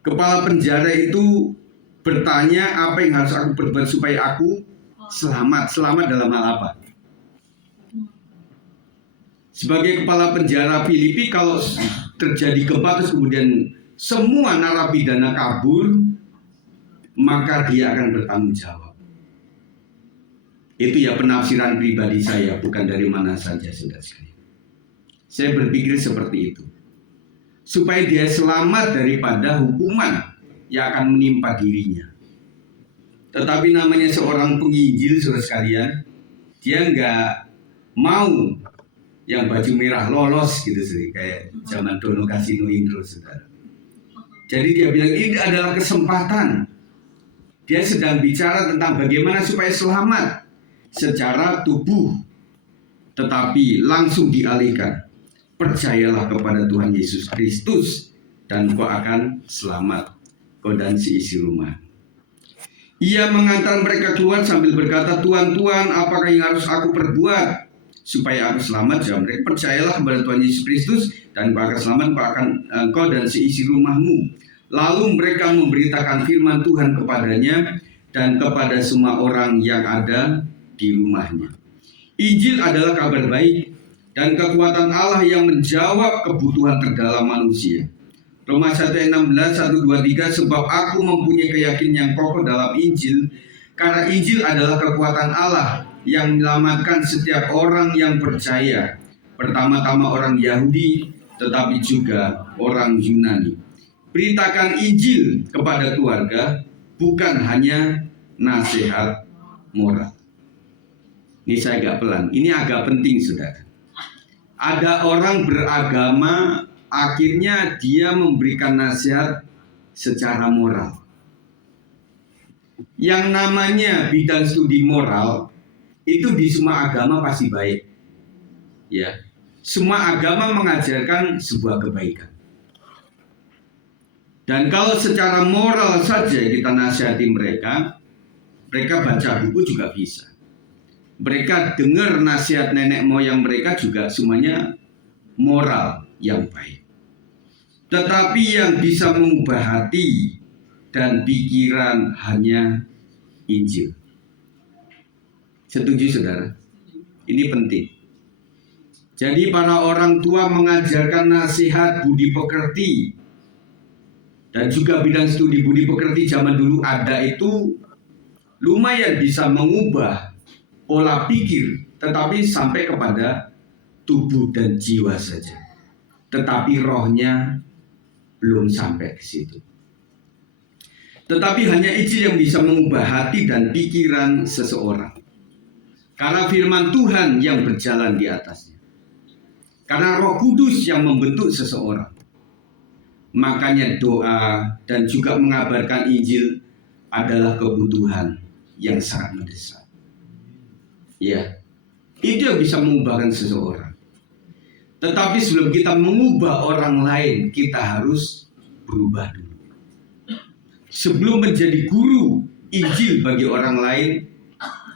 Kepala penjara itu bertanya, apa yang harus aku berbuat supaya aku selamat? Selamat dalam hal apa? Sebagai kepala penjara Filipi, kalau terjadi gempa terus kemudian semua narapidana kabur, maka dia akan bertanggung jawab. Itu ya penafsiran pribadi saya, bukan dari mana saja, saudara sekalian. Saya berpikir seperti itu, supaya dia selamat daripada hukuman yang akan menimpa dirinya. Tetapi namanya seorang penginjil, saudara sekalian, dia nggak mau yang baju merah lolos gitu sih, kayak zaman Dono Kasino Indro, saudara. Jadi dia bilang ini adalah kesempatan. Dia sedang bicara tentang bagaimana supaya selamat secara tubuh, tetapi langsung dialihkan. Percayalah kepada Tuhan Yesus Kristus, dan kau akan selamat, kau dan seisi rumah. Ia mengantar mereka keluar sambil berkata, Tuhan, Tuhan, apakah yang harus aku perbuat supaya aku selamat? Jawab mereka, percayalah kepada Tuhan Yesus Kristus, dan kau akan selamat, kau dan seisi rumahmu. Lalu mereka memberitakan firman Tuhan kepadanya dan kepada semua orang yang ada di rumahnya. Injil adalah kabar baik dan kekuatan Allah yang menjawab kebutuhan terdalam manusia. Roma 1:16, 1, 2, 3, sebab aku mempunyai keyakinan yang kokoh dalam Injil, karena Injil adalah kekuatan Allah yang menyelamatkan setiap orang yang percaya, pertama-tama orang Yahudi, tetapi juga orang Yunani. Beritakan Injil kepada keluarga, bukan hanya nasihat moral. Ini saya agak pelan, ini agak penting, saudara. Ada orang beragama, akhirnya dia memberikan nasihat secara moral. Yang namanya bidang studi moral itu di semua agama pasti baik. Ya, semua agama mengajarkan sebuah kebaikan. Dan kalau secara moral saja kita nasihati mereka baca buku juga bisa. Mereka dengar nasihat nenek moyang mereka juga semuanya moral yang baik. Tetapi yang bisa mengubah hati dan pikiran hanya Injil. Setuju, saudara? Ini penting. Jadi para orang tua mengajarkan nasihat budi pekerti, dan juga bidang studi budi pekerti zaman dulu ada itu lumayan bisa mengubah pola pikir, tetapi sampai kepada tubuh dan jiwa saja. Tetapi rohnya belum sampai ke situ. Tetapi hanya Injil yang bisa mengubah hati dan pikiran seseorang. Karena firman Tuhan yang berjalan di atasnya. Karena Roh Kudus yang membentuk seseorang. Makanya doa dan juga mengabarkan Injil adalah kebutuhan yang sangat mendesak. Ya, itu yang bisa mengubahkan seseorang. Tetapi sebelum kita mengubah orang lain, kita harus berubah dulu. Sebelum menjadi guru Injil bagi orang lain,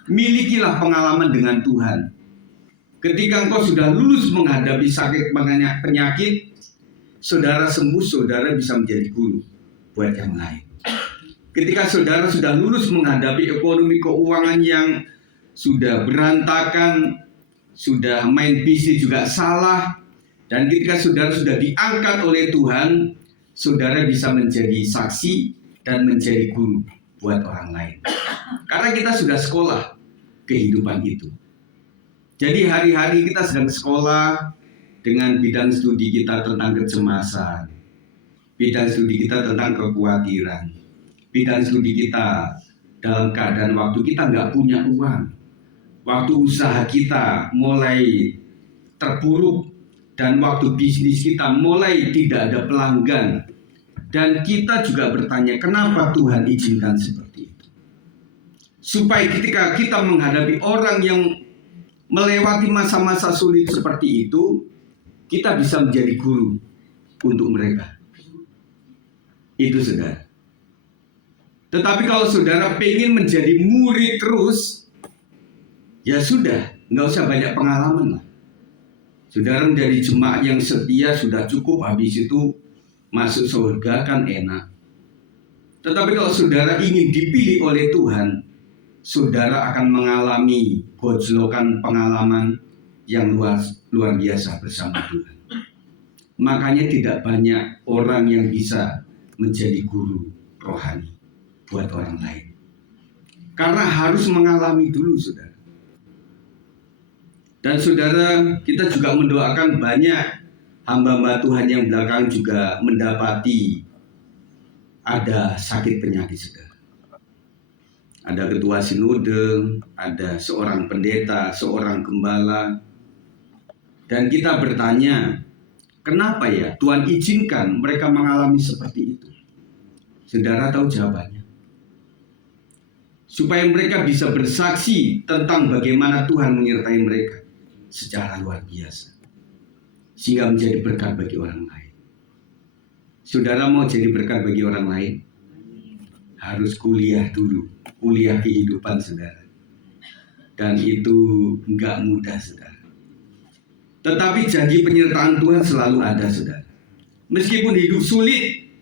milikilah pengalaman dengan Tuhan. Ketika engkau sudah lulus menghadapi sakit penyakit, saudara sembuh, saudara bisa menjadi guru buat yang lain. Ketika saudara sudah lulus menghadapi ekonomi keuangan yang sudah berantakan, sudah main bisnis juga salah, dan ketika saudara sudah diangkat oleh Tuhan, saudara bisa menjadi saksi dan menjadi guru buat orang lain. Karena kita sudah sekolah kehidupan itu. Jadi hari-hari kita sedang sekolah, dengan bidang studi kita tentang kecemasan, bidang studi kita tentang kekhawatiran, bidang studi kita dalam keadaan waktu kita nggak punya uang, waktu usaha kita mulai terpuruk, dan waktu bisnis kita mulai tidak ada pelanggan. Dan kita juga bertanya, kenapa Tuhan izinkan seperti itu? Supaya ketika kita menghadapi orang yang melewati masa-masa sulit seperti itu, kita bisa menjadi guru untuk mereka. Itu saudara. Tetapi kalau saudara pengen menjadi murid terus, ya sudah, nggak usah banyak pengalaman lah. Saudara menjadi jemaat yang setia sudah cukup, habis itu masuk surga kan enak. Tetapi kalau saudara ingin dipilih oleh Tuhan, saudara akan mengalami gojlokan pengalaman yang luar biasa bersama Tuhan. Makanya tidak banyak orang yang bisa menjadi guru rohani buat orang lain. Karena harus mengalami dulu, saudara. Dan saudara, kita juga mendoakan banyak hamba-hamba Tuhan yang belakang juga mendapati ada sakit penyakit, saudara. Ada ketua sinode, ada seorang pendeta, seorang gembala. Dan kita bertanya, kenapa ya Tuhan izinkan mereka mengalami seperti itu? Saudara tahu jawabannya. Supaya mereka bisa bersaksi tentang bagaimana Tuhan menyertai mereka secara luar biasa, sehingga menjadi berkat bagi orang lain. Saudara mau jadi berkat bagi orang lain, harus kuliah dulu, kuliah kehidupan, saudara. Dan itu enggak mudah, saudara. Tetapi janji penyertaan Tuhan selalu ada, saudara. Meskipun hidup sulit,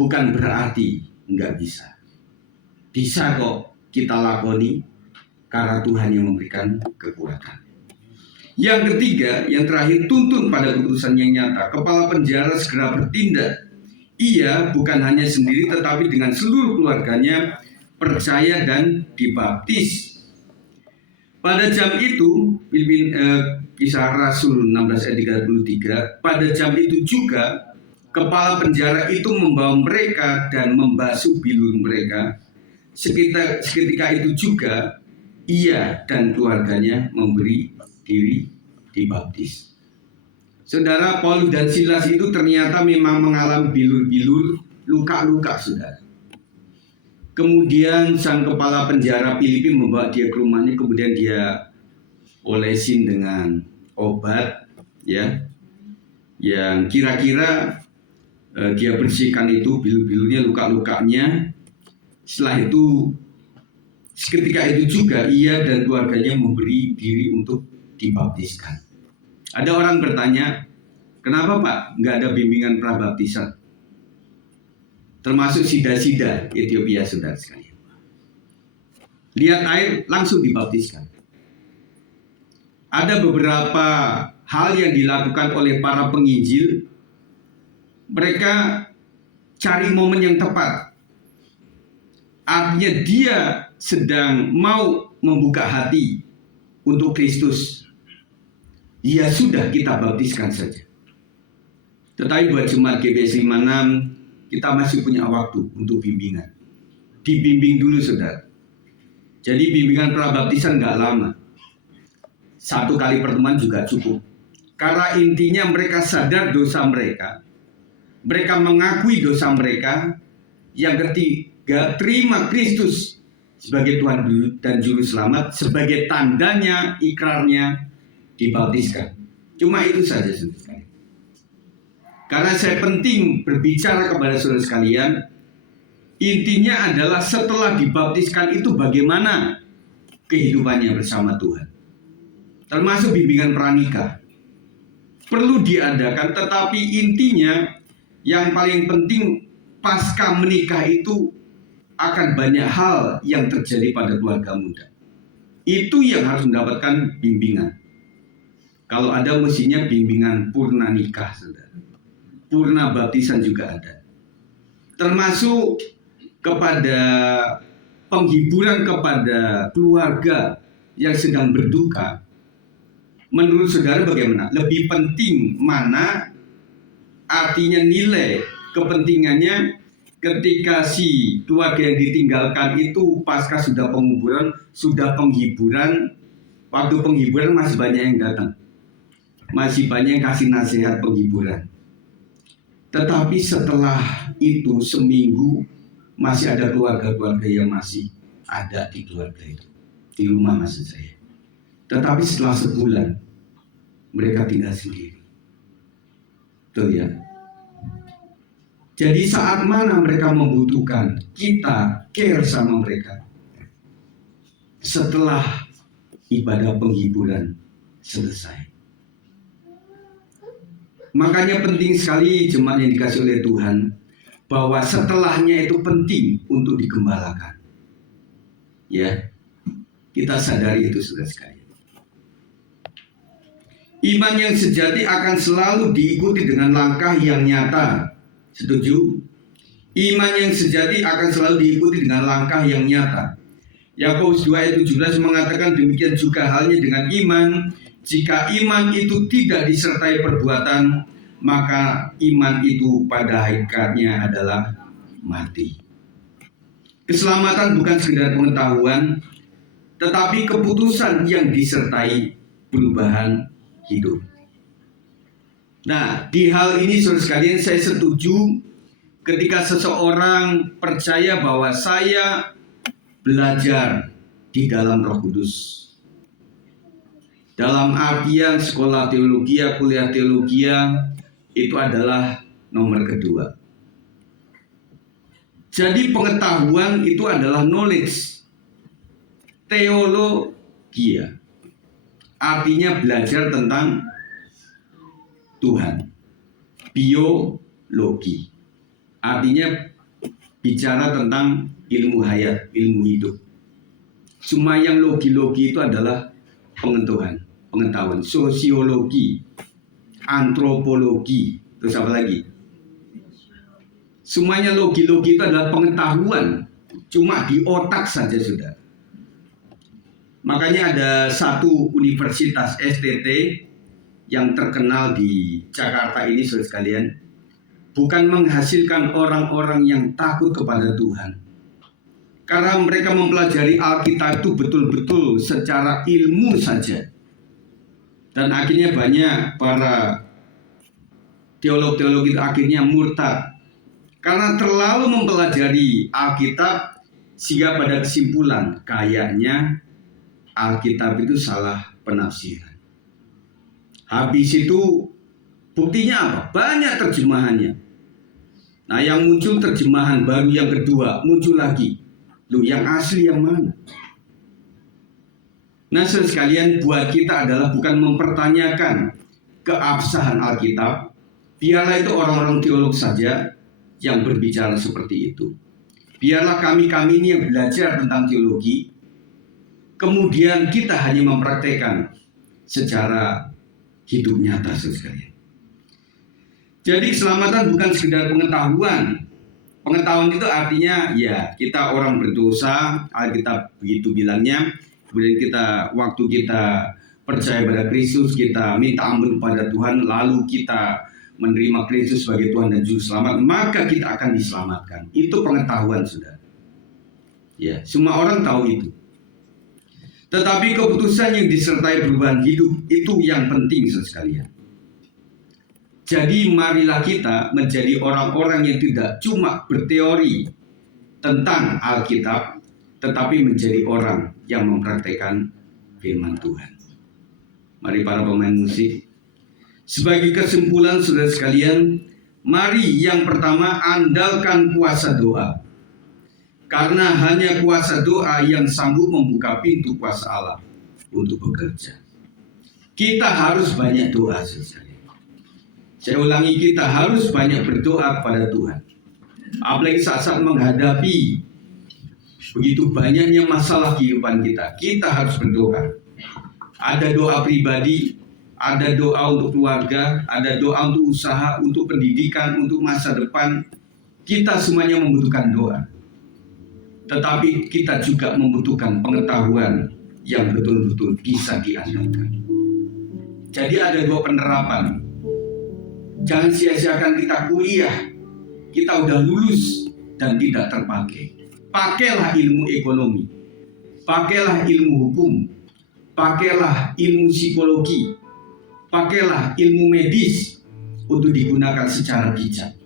bukan berarti enggak bisa. Bisa kok kita lakoni, karena Tuhan yang memberikan kekuatan. Yang ketiga, yang terakhir, tuntun pada keputusan yang nyata. Kepala penjara segera bertindak. Ia bukan hanya sendiri tetapi dengan seluruh keluarganya percaya dan dibaptis. Pada jam itu, Kisah Rasul 16 ayat 33, pada jam itu juga kepala penjara itu membawa mereka dan membasuh bilur mereka. Seketika itu juga ia dan keluarganya memberi diri dibaptis. Saudara, Paulus dan Silas itu ternyata memang mengalami bilur-bilur, luka-luka, saudara. Kemudian sang kepala penjara Filipi membawa dia ke rumahnya, kemudian dia olesin dengan obat, ya, yang kira-kira dia bersihkan itu bilur-bilurnya, luka-lukanya. Setelah itu, seketika itu juga ia dan keluarganya memberi diri untuk dibaptiskan. Ada orang bertanya, kenapa Pak nggak ada bimbingan prabaptisan? Termasuk sida-sida Ethiopia, saudara sekalian. Lihat air, langsung dibaptiskan. Ada beberapa hal yang dilakukan oleh para penginjil. Mereka cari momen yang tepat. Artinya dia sedang mau membuka hati untuk Kristus. Ya sudah, kita baptiskan saja. Tetapi buat jemaat GBS 56, kita masih punya waktu untuk bimbingan. Dibimbing dulu, saudara. Jadi bimbingan prabaptisan nggak lama. 1 kali pertemuan juga cukup. Karena intinya mereka sadar dosa mereka. Mereka mengakui dosa mereka. Yang ketiga, terima Kristus sebagai Tuhan dan Juru Selamat. Sebagai tandanya, ikrarnya, dibaptiskan. Cuma itu saja, saudara sekalian. Karena saya penting berbicara kepada saudara sekalian, intinya adalah setelah dibaptiskan itu bagaimana kehidupannya bersama Tuhan. Termasuk bimbingan pranikah. Perlu diadakan, tetapi intinya yang paling penting pasca menikah itu akan banyak hal yang terjadi pada keluarga muda. Itu yang harus mendapatkan bimbingan. Kalau ada mestinya bimbingan purna nikah, saudara. Purna baptisan juga ada. Termasuk kepada penghiburan kepada keluarga yang sedang berduka. Menurut saudara bagaimana? Lebih penting mana? Artinya nilai kepentingannya ketika si keluarga yang ditinggalkan itu pasca sudah penguburan, sudah penghiburan. Waktu penghiburan masih banyak yang datang, masih banyak yang kasih nasihat penghiburan. Tetapi setelah itu seminggu masih ada keluarga-keluarga yang masih ada di keluarga itu, di rumah maksud saya. Tetapi setelah sebulan mereka tinggal sendiri. Betul ya? Jadi saat mana mereka membutuhkan kita care sama mereka? Setelah ibadah penghiburan selesai. Makanya penting sekali jemaat yang dikasih oleh Tuhan, bahwa setelahnya itu penting untuk digembalakan. Ya, kita sadari itu sudah sekali. Iman yang sejati akan selalu diikuti dengan langkah yang nyata. Setuju? Iman yang sejati akan selalu diikuti dengan langkah yang nyata. Yakobus 2 ayat 17 mengatakan demikian juga halnya dengan iman. Jika iman itu tidak disertai perbuatan, maka iman itu pada hakikatnya adalah mati. Keselamatan bukan sekedar pengetahuan, tetapi keputusan yang disertai perubahan hidup. Nah, di hal ini saudara sekalian saya setuju ketika seseorang percaya bahwa saya belajar di dalam Roh Kudus. Dalam artian sekolah teologi, kuliah teologi itu adalah nomor kedua. Jadi pengetahuan itu adalah knowledge. Teologia artinya belajar tentang Tuhan. Biologi artinya bicara tentang ilmu hayat, ilmu hidup. Cuma yang logi-logi itu adalah pengetahuan. Sosiologi, antropologi, terus apa lagi? Semuanya logi-logi itu adalah pengetahuan, cuma di otak saja sudah. Makanya ada satu universitas STT yang terkenal di Jakarta ini, saudara sekalian, bukan menghasilkan orang-orang yang takut kepada Tuhan. Karena mereka mempelajari Alkitab itu betul-betul secara ilmu saja. Dan akhirnya banyak para teolog-teolog itu akhirnya murtad. Karena terlalu mempelajari Alkitab sehingga pada kesimpulan kayaknya Alkitab itu salah penafsiran. Habis itu buktinya apa? Banyak terjemahannya. Nah, yang muncul terjemahan baru yang kedua, muncul lagi. Loh, yang asli yang mana? Nah, saudara sekalian, buat kita adalah bukan mempertanyakan keabsahan Alkitab. Biarlah itu orang-orang teolog saja yang berbicara seperti itu. Biarlah kami ini yang belajar tentang teologi, kemudian kita hanya mempraktekkan secara hidup nyata, saudara sekalian. Jadi keselamatan bukan sekedar pengetahuan. Pengetahuan itu artinya ya kita orang berdosa, Alkitab begitu bilangnya. Kemudian waktu kita percaya pada Kristus, kita minta ampun kepada Tuhan, lalu kita menerima Kristus sebagai Tuhan dan Juru Selamat, maka kita akan diselamatkan. Itu pengetahuan, saudara. Ya, semua orang tahu itu. Tetapi keputusan yang disertai perubahan hidup itu yang penting, saudara sekalian. Jadi marilah kita menjadi orang-orang yang tidak cuma berteori tentang Alkitab, tetapi menjadi orang yang mempraktekkan firman Tuhan. Mari para pemain musik. Sebagai kesimpulan saudara sekalian, mari yang pertama andalkan kuasa doa. Karena hanya kuasa doa yang sanggup membuka pintu kuasa Allah untuk bekerja. Kita harus banyak doa, saudara. Saya ulangi, kita harus banyak berdoa kepada Tuhan. Apalagi saat-saat menghadapi begitu banyaknya masalah kehidupan kita, kita harus berdoa. Ada doa pribadi, ada doa untuk keluarga, ada doa untuk usaha, untuk pendidikan, untuk masa depan. Kita semuanya membutuhkan doa. Tetapi kita juga membutuhkan pengetahuan yang betul-betul bisa diandalkan. Jadi ada 2 penerapan. Jangan sia-siakan kita kuliah. Kita udah lulus dan tidak terpakai. Pakailah ilmu ekonomi. Pakailah ilmu hukum. Pakailah ilmu psikologi. Pakailah ilmu medis untuk digunakan secara bijak.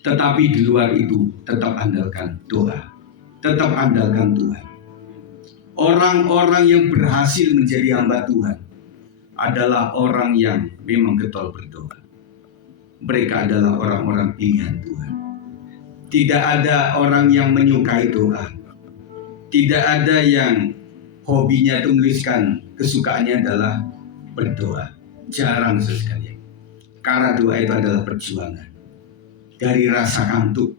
Tetapi di luar itu tetap andalkan doa. Tetap andalkan Tuhan. Orang-orang yang berhasil menjadi hamba Tuhan adalah orang yang memang getol berdoa. Mereka adalah orang-orang pilihan Tuhan. Tidak ada orang yang menyukai doa. Tidak ada yang hobinya itu menuliskan kesukaannya adalah berdoa. Jarang sekali. Karena doa itu adalah perjuangan. Dari rasa kantuk.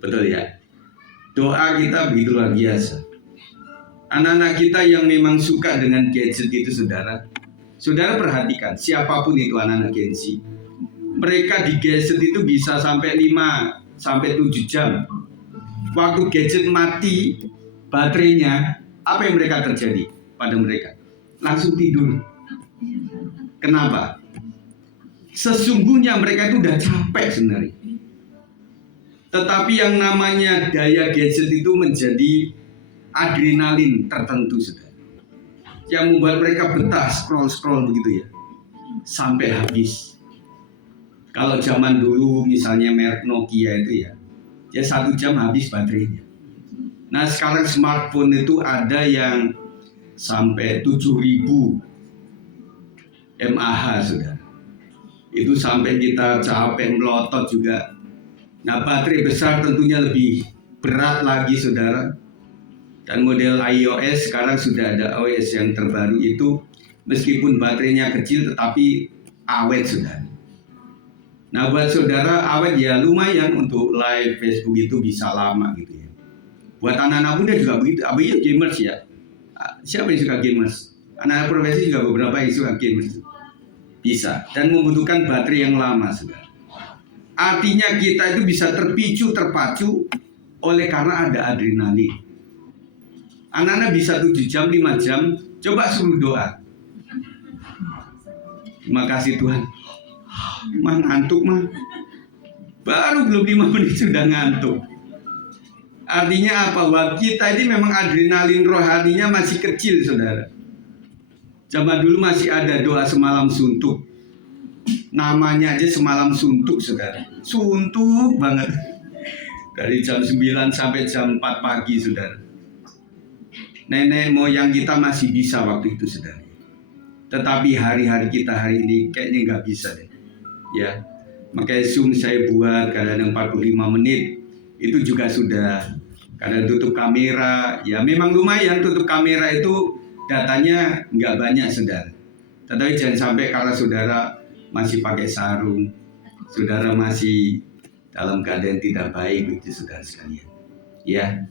Betul ya? Doa kita begitu luar biasa. Anak-anak kita yang memang suka dengan gadget itu saudara perhatikan, siapapun itu anak-anak Gen Z, mereka di gadget itu bisa sampai 5 sampai 7 jam. Waktu gadget mati baterainya, apa yang mereka terjadi pada mereka? Langsung tidur. Kenapa? Sesungguhnya mereka itu udah capek sebenarnya. Tetapi yang namanya daya gadget itu menjadi adrenalin tertentu saudara, yang membuat mereka betah scroll begitu ya sampai habis. Kalau zaman dulu misalnya merek Nokia itu ya 1 jam habis baterainya. Nah sekarang smartphone itu ada yang sampai 7.000 mAh saudara. Itu sampai kita capek melotot juga. Nah baterai besar tentunya lebih berat lagi saudara. Dan model iOS sekarang sudah ada OS yang terbaru itu, meskipun baterainya kecil tetapi awet saudara. Nah buat saudara awet ya lumayan untuk live Facebook itu bisa lama gitu ya. Buat anak-anak muda juga begitu, apalagi gamers ya. Siapa yang suka gamers? Anak-anak profesi juga beberapa yang suka gamers. Bisa, dan membutuhkan baterai yang lama saudara. Artinya kita itu bisa terpacu oleh karena ada adrenalin. Anak-anak bisa 7 jam, 5 jam, coba suruh doa. Terima kasih Tuhan. Mah ngantuk mah. Baru belum 5 menit sudah ngantuk. Artinya apa? Wah, kita ini memang adrenalin rohaninya masih kecil saudara. Zaman dulu masih ada doa semalam suntuk. Namanya aja semalam suntuk saudara. Suntuk banget. Dari jam 9 sampai jam 4 pagi saudara. Nenek moyang kita masih bisa waktu itu saudara. Tetapi hari-hari kita hari ini kayaknya nggak bisa deh. Ya, makanya Zoom saya buat kadang 45 menit. Itu juga sudah. Karena tutup kamera, ya memang lumayan tutup kamera itu datanya nggak banyak saudara. Tetapi jangan sampai karena saudara masih pakai sarung, saudara masih dalam keadaan tidak baik itu saudara sekalian. Ya.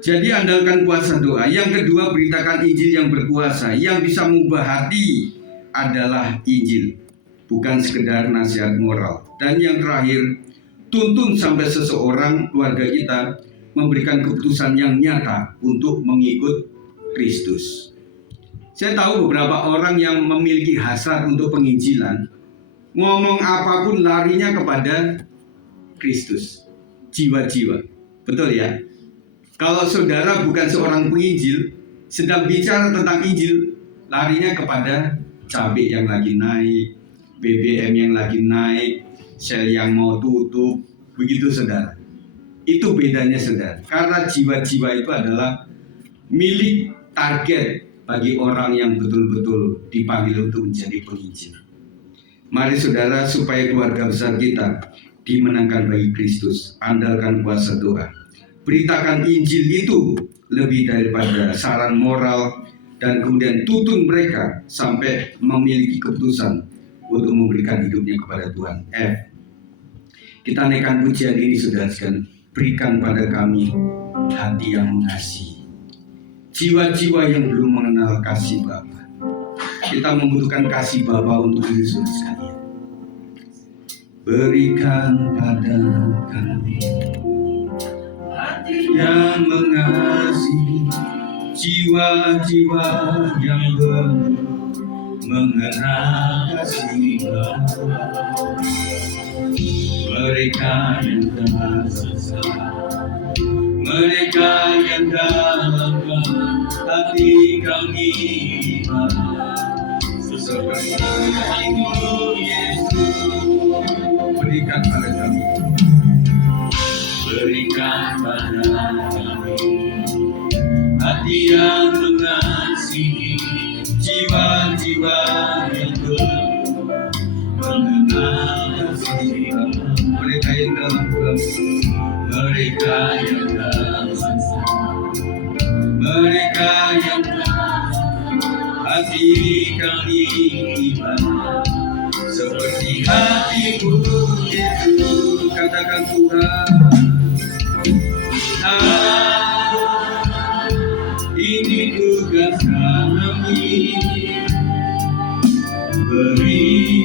Jadi andalkan kuasa doa. Yang kedua, beritakan Injil yang berkuasa. Yang bisa mengubah hati adalah Injil, bukan sekedar nasihat moral. Dan yang terakhir, tuntun sampai seseorang keluarga kita memberikan keputusan yang nyata untuk mengikut Kristus. Saya tahu beberapa orang yang memiliki hasrat untuk penginjilan, ngomong apapun larinya kepada Kristus, jiwa-jiwa. Betul ya? Kalau saudara bukan seorang penginjil, sedang bicara tentang Injil, larinya kepada cabai yang lagi naik, BBM yang lagi naik, sel yang mau tutup, begitu saudara. Itu bedanya saudara, karena jiwa-jiwa itu adalah milik target bagi orang yang betul-betul dipanggil untuk menjadi penginjil. Mari saudara, supaya keluarga besar kita dimenangkan bagi Kristus, andalkan kuasa doa. Beritakan Injil itu lebih daripada saran moral, dan kemudian tuntun mereka sampai memiliki keputusan untuk memberikan hidupnya kepada Tuhan. Kita naikkan pujian ini saudara sekalian. Berikan pada kami hati yang mengasihi, jiwa-jiwa yang belum mengenal kasih Bapa. Kita membutuhkan kasih Bapa untuk diri saudara sekalian. Berikan pada kami yang mengasihi, jiwa-jiwa yang belum mengenal kasih Bapa. Mereka yang telah sesat, mereka yang dalam hati kami seperti itu Yesus, berikan pada kami, berikan pada kami hati yang mengasihi, jiwa-jiwa yang mengenal kasih Bapa. Mereka yang dalam mereka yang dalam mereka yang hati kami seperti hatimu Yesus. Katakan Tuhan, ini tugas kami, beri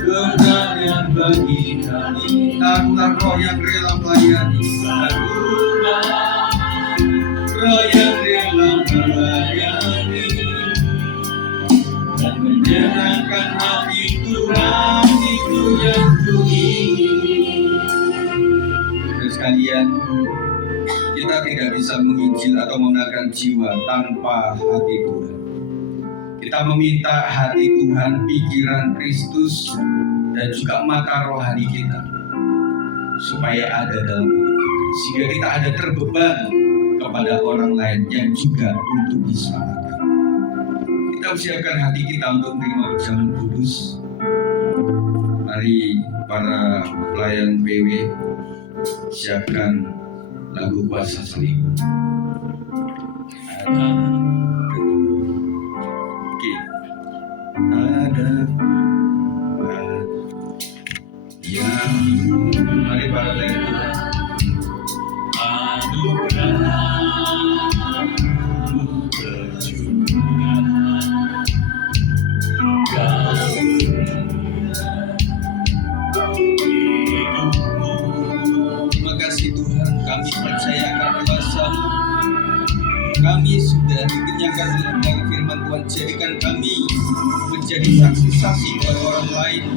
keberanian bagi kami. Taruhlah roh yang rela melayani, taruhlah roh yang rela melayani dan menyenangkan hati Tuhan, itu yang kuingini. Dan sekalian, kita tidak bisa menginjil atau mengenalkan jiwa tanpa hati Tuhan. Kita meminta hati Tuhan, pikiran Kristus, dan juga mata rohani kita supaya ada dalam hidup kita, sehingga kita ada terbeban kepada orang lain yang juga untuk diselamatkan. Kita siapkan hati kita untuk menerima ucapan kudus. Mari para pelayan PW siapkan lagu Kuasa Salib. Ada yang mari para pelayan anugerahmu tercurah, hidupmu. Terima kasih Tuhan, kami percayakan kuasa-Mu. Kami sudah dikenyangkan dengan firman Tuhan. Jadikan kami menjadi saksi-saksi kepada orang lain,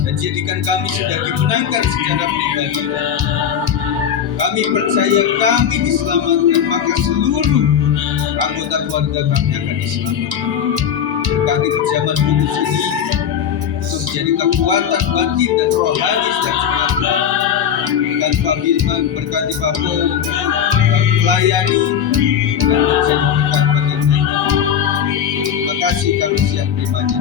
dan jadikan kami sudah dimenangkan secara pribadi. Kami percaya kami diselamatkan, maka seluruh anggota keluarga kami akan diselamatkan. Berkati perjamuan kudus ini untuk menjadi kekuatan batin dan rohani setiap jemaat. Berkati Pak Firman, berkati Pak melayani dan menjadi berkat bagi mereka. Terima kasih, kami siap terimanya.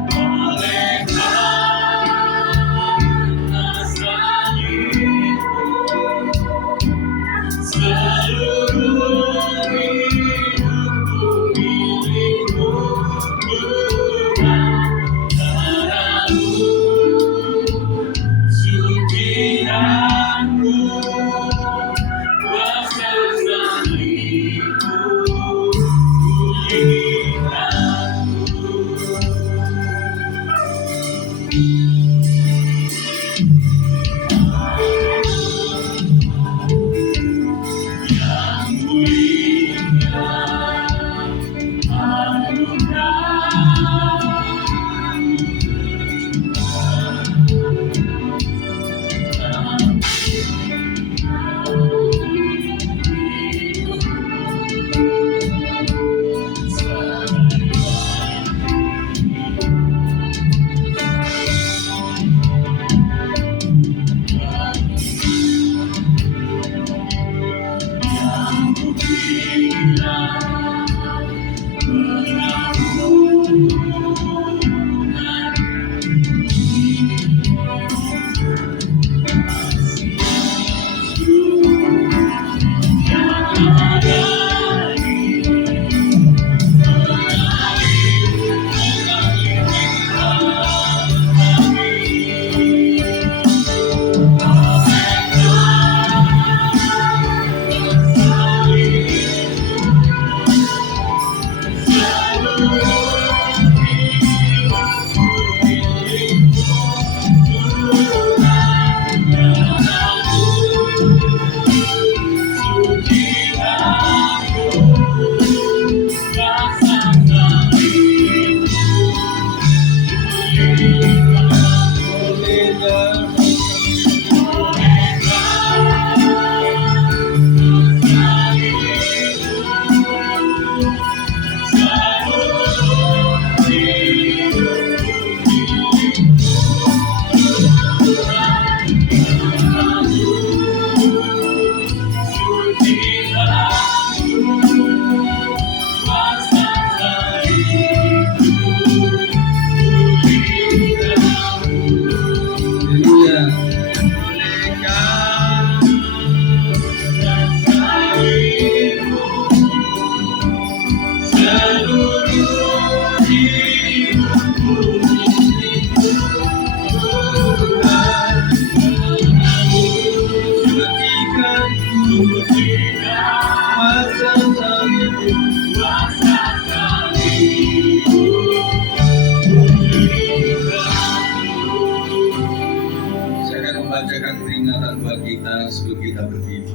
membacakan peringatan buat kita sebelum kita berdiri.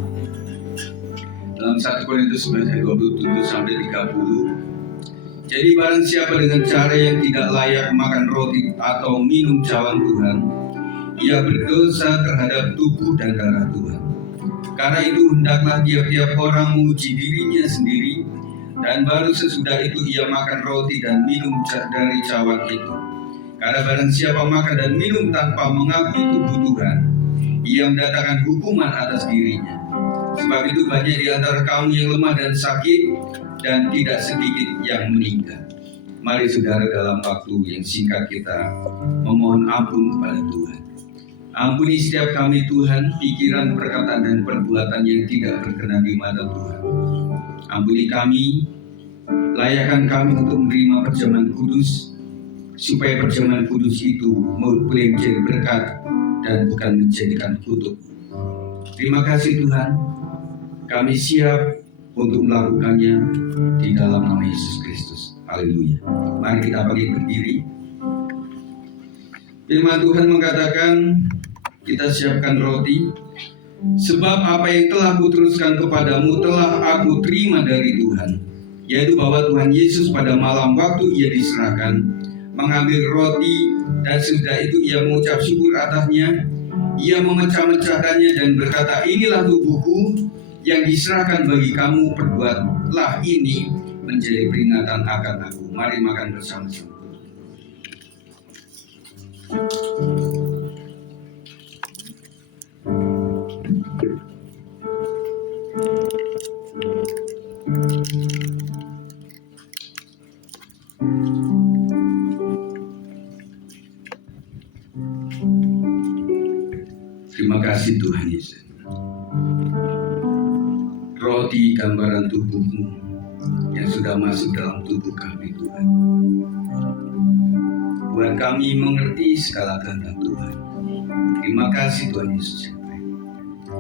Dalam 1 Korintus 11 ayat 27 sampai 30. Jadi barang siapa dengan cara yang tidak layak makan roti atau minum cawan Tuhan, ia berdosa terhadap tubuh dan darah Tuhan. Karena itu hendaklah tiap-tiap orang menguji dirinya sendiri, dan baru sesudah itu ia makan roti dan minum dari cawan itu. Karena barang siapa makan dan minum tanpa mengakui tubuh Tuhan, ia mendatangkan hukuman atas dirinya. Sebab itu banyak di antara kaum yang lemah dan sakit, dan tidak sedikit yang meninggal. Mari saudara, dalam waktu yang singkat kita memohon ampun kepada Tuhan. Ampuni setiap kami Tuhan, pikiran, perkataan, dan perbuatan yang tidak berkenan di mata Tuhan. Ampuni kami, layakkan kami untuk menerima perjamuan kudus, supaya perjamuan kudus itu boleh menjadi berkat dan bukan menjadikan kutuk. Terima kasih Tuhan, kami siap untuk melakukannya di dalam nama Yesus Kristus. Haleluya. Mari kita bangkit berdiri. Firman Tuhan mengatakan, kita siapkan roti, sebab apa yang telah kuteruskan kepadamu telah aku terima dari Tuhan, yaitu bahwa Tuhan Yesus pada malam waktu ia diserahkan, mengambil roti, dan sesudah itu ia mengucap syukur atasnya, ia memecah-mecahkannya dan berkata, inilah tubuhku yang diserahkan bagi kamu, perbuatlah ini menjadi peringatan akan aku. Mari makan bersama-sama. Terima kasih Tuhan Yesus. Roti gambaran tubuhmu yang sudah masuk dalam tubuh kami Tuhan. Buat kami mengerti segala kehendak Tuhan. Terima kasih Tuhan Yesus.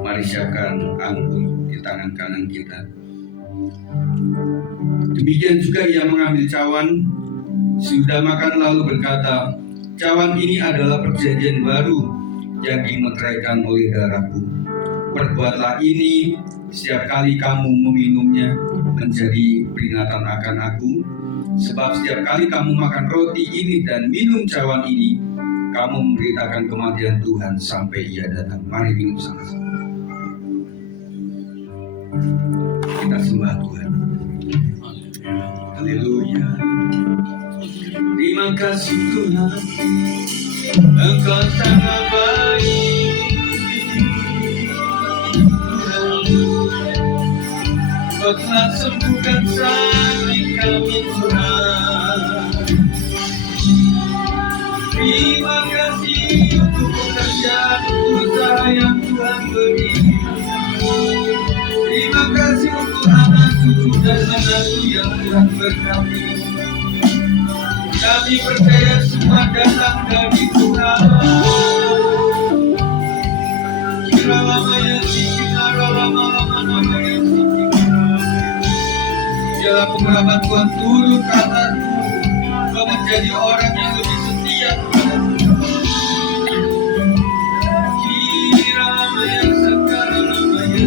Mari siapkan anggur di tangan kanan kita. Demikian juga ia mengambil cawan, sudah makan lalu berkata, cawan ini adalah perjanjian baru yang dimeteraikan oleh darahku. Perbuatlah ini setiap kali kamu meminumnya menjadi peringatan akan aku. Sebab setiap kali kamu makan roti ini dan minum cawan ini, kamu memberitakan kematian Tuhan sampai ia datang. Mari minum sama-sama. Kita sembah Tuhan. Haleluya. Terima kasih Tuhan, Engkau sangat baik. Kau telah sembuhkan sakit kami Tuhan. Terima kasih untuk pekerjaan usaha yang Tuhan beri. Terima kasih untuk anak cucu dan menantu yang Tuhan berkati. Kami percaya semua datang dari Tuhan. Biarlah pengharapan Tuhan turun ke atasmu, kau menjadi orang yang lebih setia kepada Tuhan. Kiranya sekarang namanya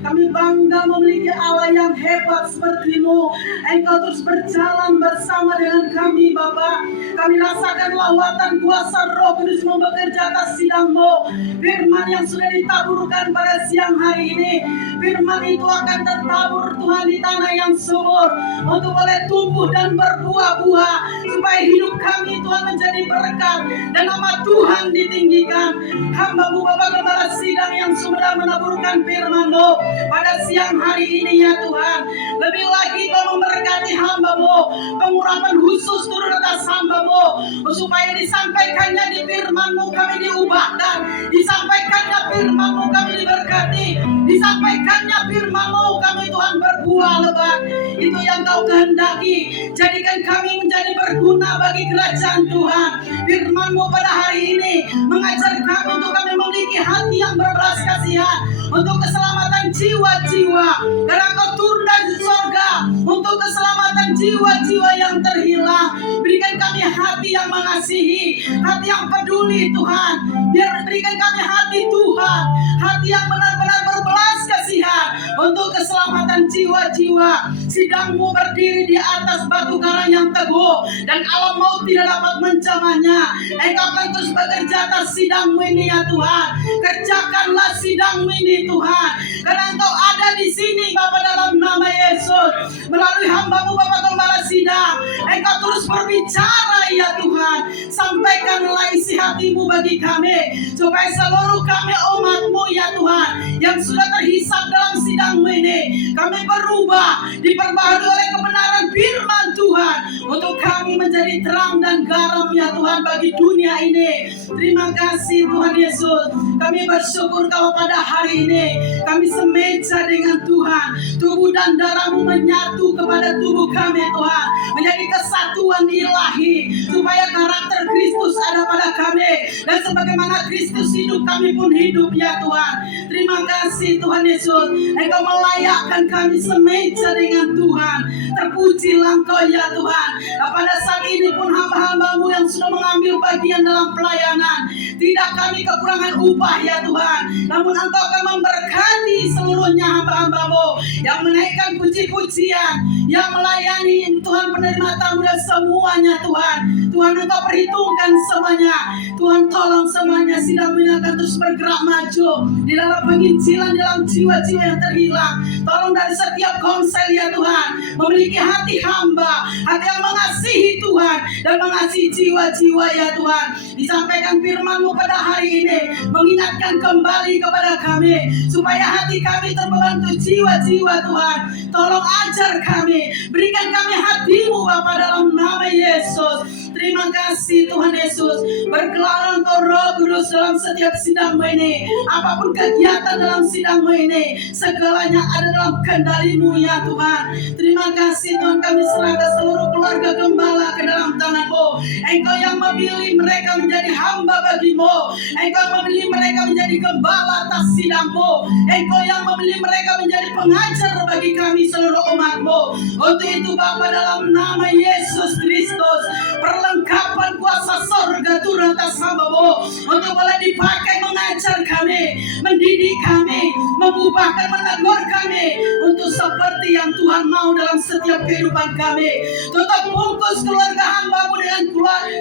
Kami bangga memiliki Allah yang hebat seperti-Mu. Engkau terus berjalan bersama dengan kami Bapa. Kami rasakan lawatan kuasa Roh Kudus bekerja atas sidang-Mu. Firman yang sudah ditaburkan pada siang hari ini, firman itu akan tertabur Tuhan di tanah yang subur untuk boleh tumbuh dan berbuah-buah, supaya hidup kami Tuhan menjadi berkat dan nama Tuhan ditinggikan. Hamba-Mu Bapak Gembala Sidang yang sudah menaburkan firman-Mu pada siang hari ini ya Tuhan, lebih lagi Kau memberkati hamba-Mu, pengurapan khusus turun atas hamba-Mu, supaya disampaikannya di firman-Mu kami diubahkan, disampaikannya firman-Mu kami diberkati, disampaikannya firman-Mu kami Tuhan berbuah lebat. Itu yang Kau kehendaki. Jadikan kami menjadi berguna bagi kerajaan Tuhan. Firman-Mu pada hari ini mengajar kami untuk kami memiliki hati yang berbelas kasihan untuk keselamatan jiwa-jiwa, karena Kau turun dari surga untuk keselamatan jiwa-jiwa yang terhilang. Berikan kami hati yang mengasihi, hati yang peduli Tuhan. Biar berikan kami hati Tuhan, hati yang benar-benar berbelas kasihan untuk keselamatan jiwa-jiwa. Sidang-Mu berdiri di atas batu karang yang teguh, dan alam maut tidak dapat mencamanya. Engkau akan terus bekerja atas sidang-Mu ini ya Tuhan. Kerjakanlah sidang-Mu ini Tuhan, karena Engkau ada di sini Bapa, dalam nama Yesus. Melalui hamba-Mu Bapak Gembala Sidang, Engkau terus berbicara ya Tuhan. Sampaikanlah isi hati-Mu bagi kami, supaya seluruh kami umat-Mu ya Tuhan, yang sudah terhisap dalam sidang-Mu ini, kami berubah, diperbaharui oleh kebenaran firman Tuhan, untuk kami menjadi terang dan garam ya Tuhan bagi dunia ini. Terima kasih Tuhan Yesus. Kami bersyukur Kau pada hari ini. Kami semeja dengan Tuhan. Tubuh dan darah-Mu menyatu kepada tubuh kami Tuhan, menjadi kesatuan ilahi, supaya karakter Kristus ada pada kami, dan sebagaimana Kristus hidup, kami pun hidup ya Tuhan. Terima kasih Tuhan Yesus. Engkau melayakkan kami semeja dengan Tuhan. Terpujilah Engkau ya Tuhan. Nah, pada saat ini pun hamba-hamba-Mu yang sudah mengambil bagian dalam pelayanan, tidak kami kekurangan upah ya Tuhan, namun Engkau akan memberkati seluruhnya hamba-hamba-Mu yang menaikkan puji-pujian, yang melayani Tuhan, penerima tamu dan semuanya Tuhan. Tuhan Engkau perhitungkan semuanya. Tuhan tolong semuanya, sidang ini akan terus bergerak maju di dalam penginjilan dalam jiwa-jiwa yang terhilang. Tolong dari setiap konsel ya Tuhan, memiliki hati hamba, hati yang mengasihi Tuhan dan mengasihi jiwa-jiwa ya Tuhan. Disampaikan firman-Mu pada hari ini, mengingatkan kembali kepada kami, supaya hati kami terbantu jiwa-jiwa Tuhan. Tolong ajar kami, berikan kami hati-Mu Bapa, dalam nama Yesus. Terima kasih Tuhan Yesus. Berkelana Engkau Roh Kudus dalam setiap sidang-Mu ini. Apapun kegiatan dalam sidang-Mu ini, segalanya ada dalam kendali-Mu ya Tuhan. Terima kasih Tuhan, kami serahkan seluruh keluarga gembala ke dalam tangan-Mu. Engkau yang memilih mereka menjadi hamba bagi-Mu. Engkau memilih mereka menjadi gembala atas sidang-Mu. Engkau yang memilih mereka menjadi pengajar bagi kami seluruh umat-Mu. Untuk itu Bapa, dalam nama Yesus Kristus, perlengkapan kuasa sorga turun atas hamba-Mu, untuk boleh dipakai mengajar kami, mendidik kami, mengubahkan, menegur kami, untuk seperti yang Tuhan mau dalam setiap kehidupan kami. Tutup bungkus keluarga hamba-Mu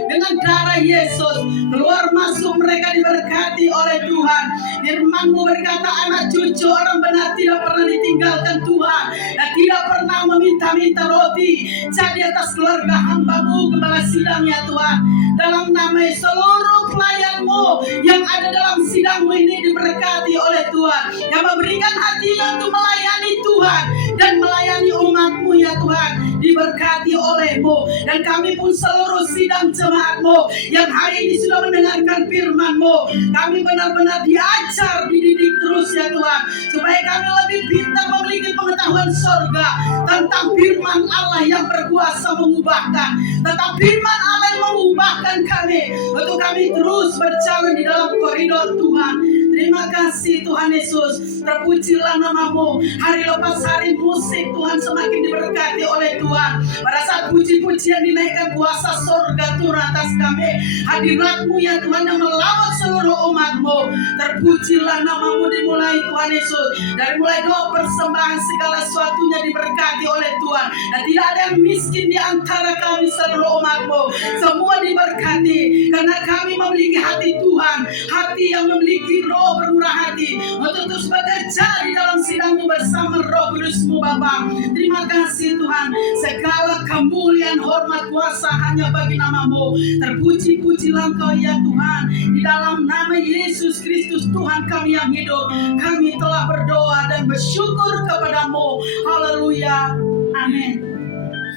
dengan darah Yesus. Keluar masuk mereka diberkati oleh Tuhan. Firman-Mu berkata, anak cucu orang benar tidak pernah ditinggalkan Tuhan, dan tidak pernah meminta-minta roti. Jadi atas keluarga hamba-Mu Gembala Sidang ya Tuhan, dalam nama seluruh pelayan-Mu yang ada dalam sidang-Mu ini diberkati oleh Tuhan, yang memberikan hatinya untuk melayani Tuhan dan melayani umat-Mu ya Tuhan, diberkati oleh-Mu. Dan kami pun seluruh sidang jemaat-Mu yang hari ini sudah mendengarkan firman-Mu, kami benar-benar diajar, dididik terus ya Tuhan, supaya kami lebih pintar memiliki pengetahuan surga tentang firman Allah yang berkuasa mengubahkan, tentang firman Allah yang mengubahkan kami, untuk kami terus berjalan di dalam koridor Tuhan. Terima kasih Tuhan Yesus. Terpujilah namamu. Hari lepas hari musik Tuhan semakin diberkati oleh Tuhan. Pada saat puji-pujian dinaikkan kuasa surga turun atas kami. Hadirat-Mu ya Tuhan yang melawat seluruh umat-Mu. Terpujilah namamu dimulai Tuhan Yesus. Dari mulai doa persembahan segala sesuatunya diberkati oleh Tuhan. Dan tidak ada yang miskin di antara kami seluruh umat-Mu. Semua diberkati karena kami memiliki hati Tuhan, hati yang memiliki roh bermurah hati untuk terus bekerja di dalam sidang-Mu bersama Roh Kudus-Mu Bapa. Terima kasih Tuhan. Segala kemuliaan, hormat, kuasa hanya bagi namamu. Terpuji-pujilah Engkau ya Tuhan. Di dalam nama Yesus Kristus Tuhan kami yang hidup, kami telah berdoa dan bersyukur kepadamu. Haleluya. Amin.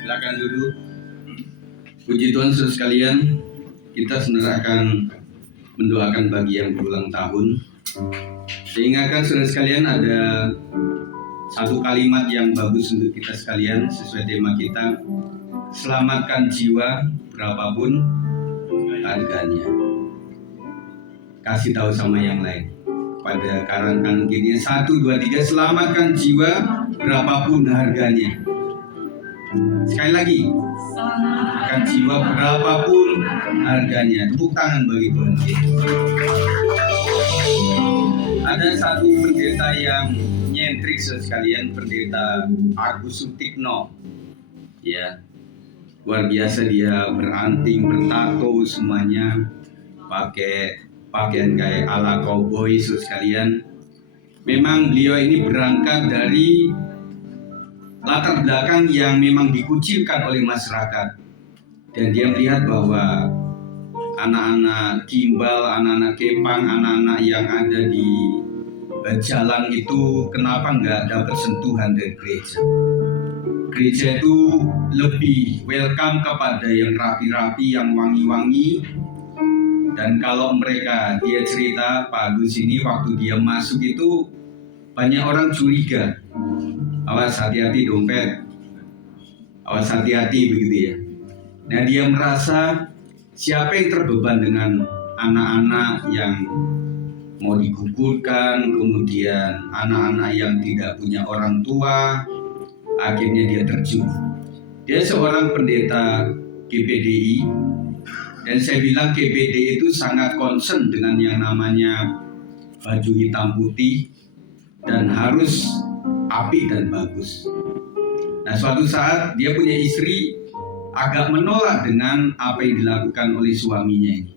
Silakan duduk. Puji Tuhan saudara sekalian, kita sebenarnya akan mendoakan bagi yang berulang tahun. Saya ingatkan saudara sekalian ada satu kalimat yang bagus untuk kita sekalian sesuai tema kita. Selamatkan jiwa berapapun harganya. Kasih tahu sama yang lain. Pada kanan kirinya 1, 2, 3, selamatkan jiwa berapapun harganya. Sekali lagi, selamatkan jiwa berapapun harganya. Tepuk tangan bagi Tuhan. Ada satu pendeta yang nyentrik sekalian, pendeta Agus Sutikno. Ya, luar biasa dia beranting, bertato semuanya, pakai pakaian kayak ala cowboy sekalian. Memang beliau ini berangkat dari latar belakang yang memang dikucilkan oleh masyarakat, dan dia melihat bahwa anak-anak gimbal, anak-anak kepang, anak-anak yang ada di jalan itu kenapa nggak dapat sentuhan dari gereja. Gereja itu lebih welcome kepada yang rapi-rapi, yang wangi-wangi. Dan kalau mereka, dia cerita Pak Agus ini waktu dia masuk itu banyak orang curiga. Awas hati-hati dompet, awas hati-hati begitu ya. Nah dia merasa siapa yang terbeban dengan anak-anak yang mau digugurkan, kemudian anak-anak yang tidak punya orang tua, akhirnya dia terjun. Dia seorang pendeta GPDI, dan saya bilang GPDI itu sangat concern dengan yang namanya baju hitam putih dan harus api dan bagus. Nah suatu saat dia punya istri agak menolak dengan apa yang dilakukan oleh suaminya ini.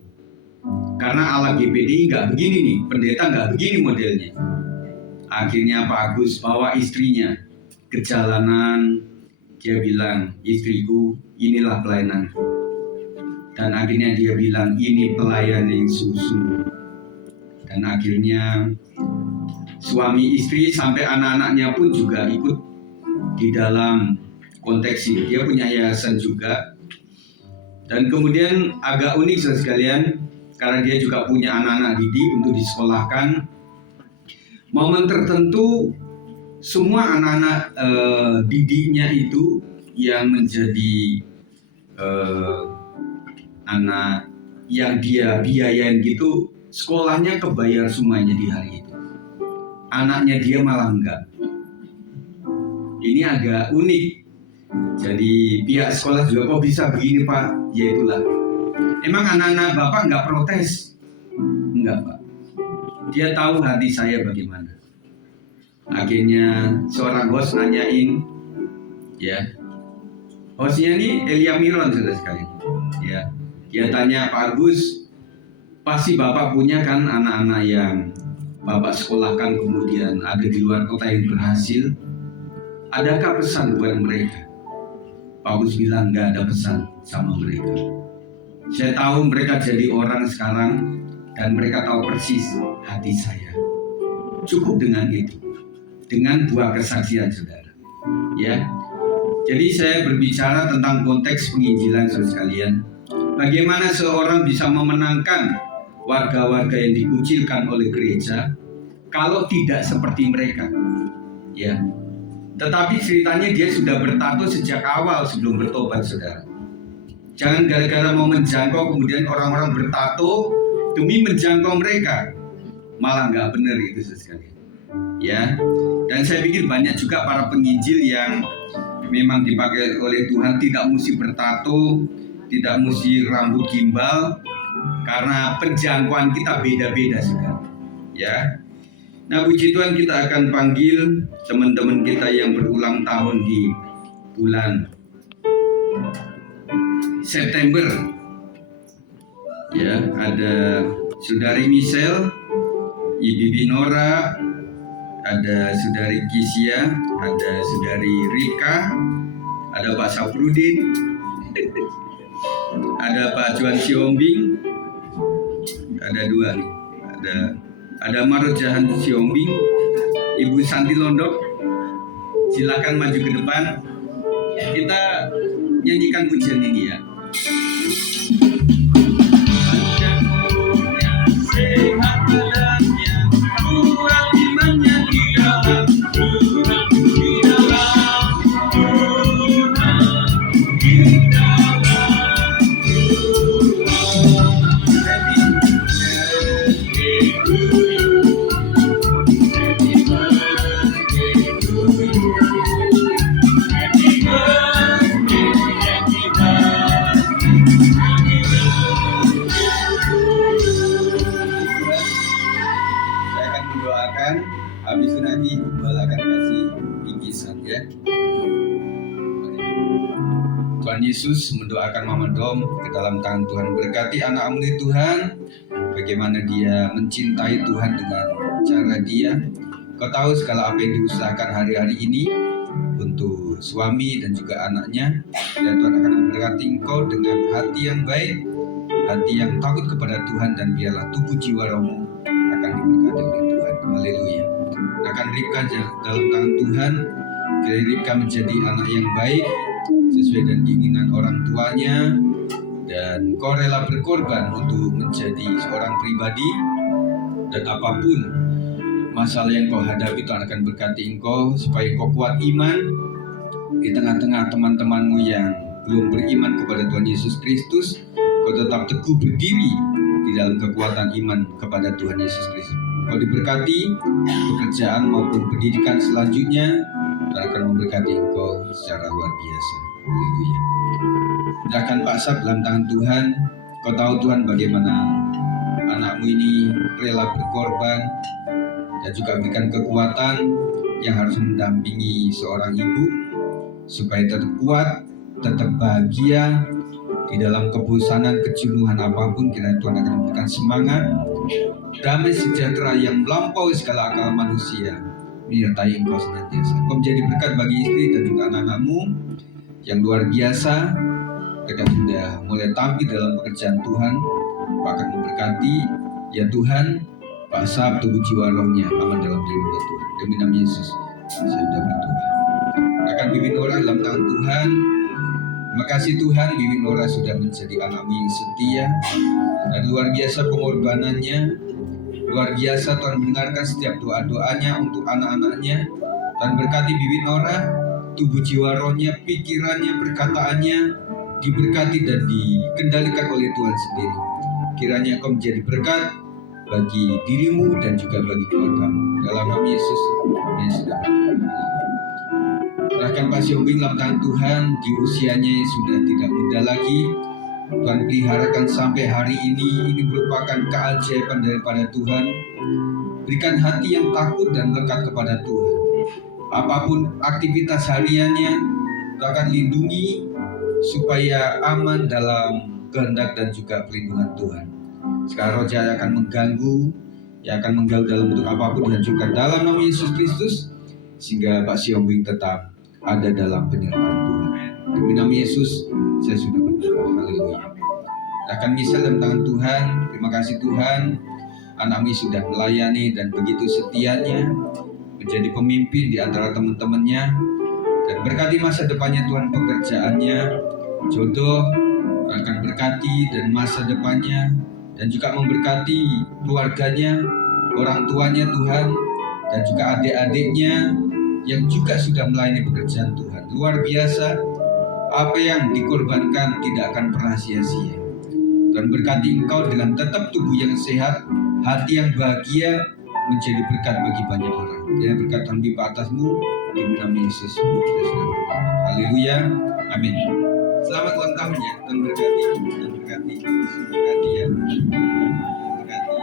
Karena ala GPDI nggak begini nih, pendeta nggak begini modelnya. Akhirnya Pak Agus bawa istrinya ke jalanan, dia bilang, istriku inilah pelayananku. Dan akhirnya dia bilang ini pelayan yang sungguh-sungguh. Dan akhirnya suami istri sampai anak-anaknya pun juga ikut di dalam konteks ini. Dia punya yayasan juga. Dan kemudian agak unik sekalian, karena dia juga punya anak-anak didik untuk disekolahkan. Momen tertentu semua anak-anak didiknya itu yang menjadi anak yang dia biayain gitu, sekolahnya kebayar semuanya di hari itu. Anaknya dia malah enggak. Ini agak unik. Jadi pihak sekolah juga kok bisa begini Pak? Ya itulah. Emang anak-anak Bapak enggak protes? Enggak Pak. Dia tahu hati saya bagaimana. Akhirnya seorang host nanyain, ya. Hostnya ini Elia Miron saudara sekalian. Ya. Dia tanya Pak Agus, pasti Bapak punya kan anak-anak yang Bapak sekolahkan kemudian ada di luar kota yang berhasil. Adakah pesan buat mereka? Pak Agus bilang nggak ada pesan sama mereka. Saya tahu mereka jadi orang sekarang dan mereka tahu persis hati saya. Cukup dengan itu, dengan buah kesaksian saudara. Ya, jadi saya berbicara tentang konteks penginjilan saudara sekalian. Bagaimana seorang bisa memenangkan warga-warga yang dikucilkan oleh gereja kalau tidak seperti mereka, ya. Tetapi ceritanya dia sudah bertato sejak awal sebelum bertobat, saudara. Jangan gara-gara mau menjangkau kemudian orang-orang bertato demi menjangkau mereka. malah nggak benar itu sekali. Ya, dan saya pikir banyak juga para penginjil yang memang dipakai oleh Tuhan tidak mesti bertato, tidak mesti rambut gimbal, karena penjangkauan kita beda-beda sekali. Ya, nah puji Tuhan kita akan panggil teman-teman kita yang berulang tahun di bulan September. Ya, ada Saudari Michelle, Ibu Nora, ada Saudari Kisia, ada Saudari Rika, ada Pak Saprudin, ada Pak Juan Siombing, ada dua nih, ada Marojahan Siombing, Ibu Santi Londok. Silakan maju ke depan. Kita nyanyikan pujian ini ya. Sehat badannya, kuat imannya di dalam Tuhan, di dalam Tuhan, di dalam Tuhan. Happy birthday to you, happy birthday to you, happy birthday, happy birthday, happy saya akan mendoakan, habis itu nanti Iqbal akan kasih bingkisan ya. Tuhan Yesus mendoakan Mama Dom ke dalam tangan Tuhan. Berkati anak-Mu ini Tuhan, bagaimana dia mencintai Tuhan dengan cara dia. Kau tahu segala apa yang diusahakan hari-hari ini untuk suami dan juga anaknya. Dan Tuhan akan memberkati engkau dengan hati yang baik, hati yang takut kepada Tuhan, dan biarlah tubuh jiwa rohmu akan diberkati oleh Tuhan. Haleluya. Akan Ribka dalam tangan Tuhan. Kiranya Ribka menjadi anak yang baik sesuai dengan keinginan orang tuanya, dan kau rela berkorban untuk menjadi seorang pribadi, dan apapun masalah yang kau hadapi Tuhan akan berkati engkau supaya kau kuat iman di tengah-tengah teman-temanmu yang belum beriman kepada Tuhan Yesus Kristus. Kau tetap teguh berdiri di dalam kekuatan iman kepada Tuhan Yesus Kristus. Kau diberkati pekerjaan maupun pendidikan selanjutnya, Tuhan akan memberkati engkau secara luar biasa. Haleluya. Serahkan Pak Sab dalam tangan Tuhan. Kau tahu Tuhan bagaimana anakmu ini rela berkorban, dan juga berikan kekuatan yang harus mendampingi seorang ibu supaya tetap kuat, tetap bahagia di dalam kebosanan, kejenuhan apapun. Kiranya Tuhan akan memberikan semangat, damai sejahtera yang melampaui segala akal manusia menyertai engkau senantiasa. Engkau menjadi berkat bagi istri dan juga anak-anakmu yang luar biasa. Mereka sudah mulai tampil dalam pekerjaan Tuhan. Engkau akan memberkati ya Tuhan Pak Sab, tubuh jiwa rohnya aman dalam lindungan Tuhan. Demi nama Yesus saya sudah berdoa. Akan Bibi Nora dalam tangan Tuhan. Terima kasih Tuhan, Bibi Nora sudah menjadi anakmu yang setia dan luar biasa pengorbanannya. Luar biasa Tuhan mendengarkan setiap doa-doanya untuk anak-anaknya. Tuhan berkati Bibi Nora, tubuh jiwa rohnya, pikirannya, perkataannya diberkati dan dikendalikan oleh Tuhan sendiri. Kiranya Kau menjadi berkat bagi dirimu dan juga bagi keluargamu. Dalam nama Yesus yang sudah berdoa. Serahkan Pak Siombing dalam tangan Tuhan. Di usianya yang sudah tidak muda lagi, Tuhan peliharakan sampai hari ini. Ini merupakan keajaiban daripada Tuhan. Berikan hati yang takut dan lekat kepada Tuhan. Apapun aktivitas hariannya, Tuhan akan lindungi supaya aman dalam kehendak dan juga perlindungan Tuhan. Sekarang roh jahat akan mengganggu, yang akan mengganggu dalam bentuk apapun, dihancurkan dalam nama Yesus Kristus, sehingga Pak Siombing tetap ada dalam penyertaan Tuhan. Demi nama Yesus saya sudah berdoa. Haleluya. Akan misal dalam tangan Tuhan. Terima kasih Tuhan, anakmu sudah melayani dan begitu setianya menjadi pemimpin di antara teman-temannya, dan berkati masa depannya Tuhan, pekerjaannya, jodoh akan berkati, dan masa depannya, dan juga memberkati keluarganya, orang tuanya Tuhan, dan juga adik-adiknya yang juga sudah melayani pekerjaan Tuhan. Luar biasa, apa yang dikorbankan tidak akan pernah sia-sia. Dan berkati engkau dengan tetap tubuh yang sehat, hati yang bahagia menjadi berkat bagi banyak orang. Ya, berkat Tuhan limpah atasmu di nama Yesus. Haleluya, amin. Selamat ulang tahun ya, Tuhan berkati, Tuhan berkati, Tuhan berkati ya, Tuhan berkati.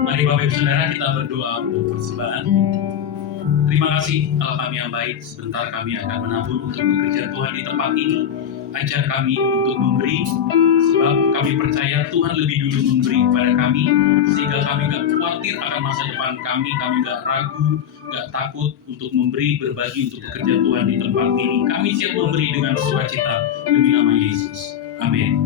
Mari Bapak Ibu Saudara kita berdoa untuk persembahan. Terima kasih Allah kami yang baik. Sebentar kami akan menabur untuk bekerja Tuhan di tempat ini. Ajar kami untuk memberi, sebab kami percaya Tuhan lebih dulu memberi kepada kami, sehingga kami gak khawatir akan masa depan kami gak ragu, gak takut untuk memberi, berbagi untuk bekerja Tuhan di tempat ini. Kami siap memberi dengan sukacita demi nama Yesus. Amin.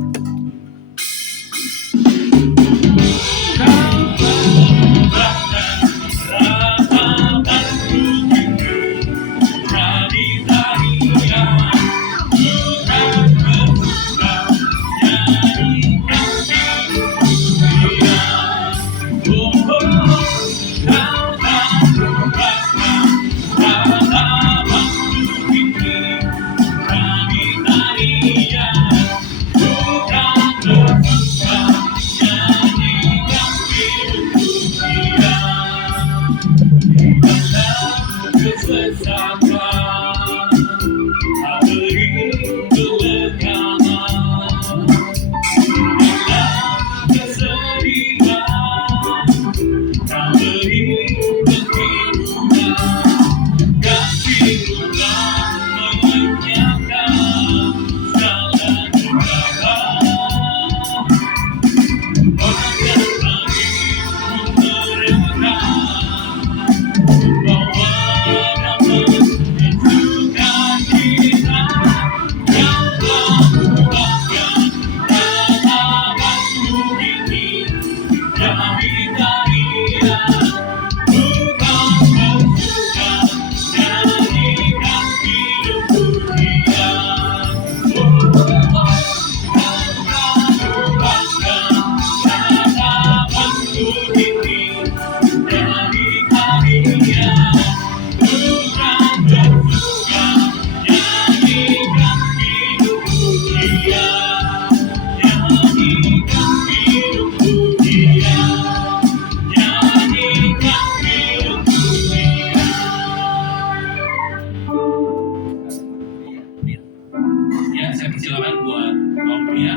Saya persilakan buat kaum pria.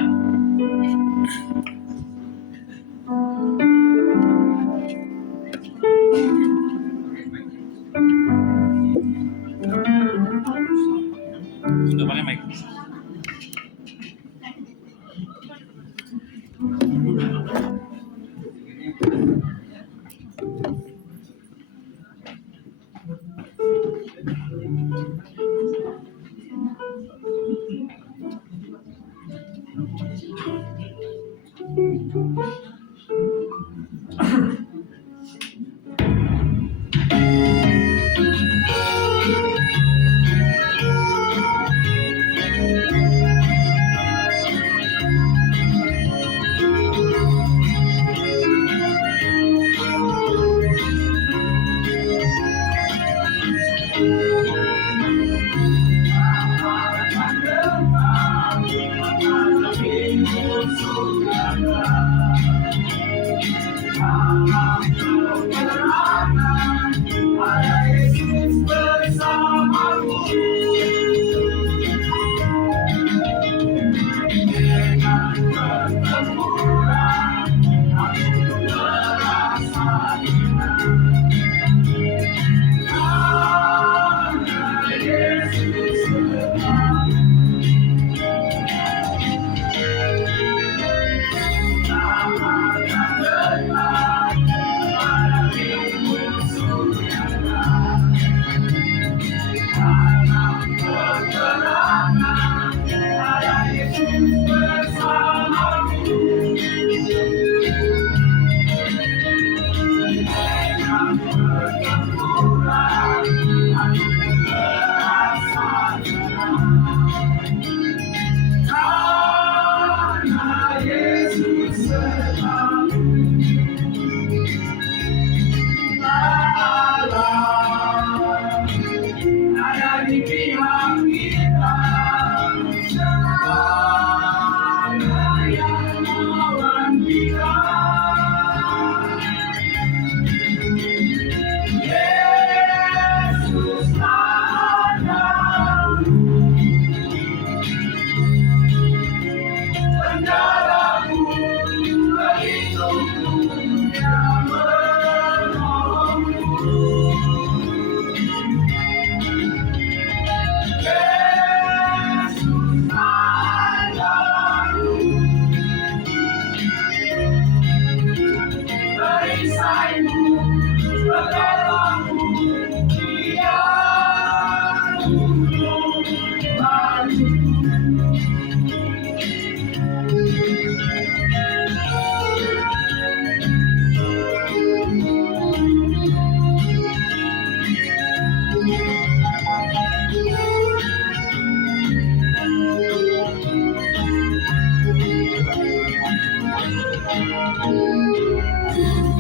Sudah pakai mic.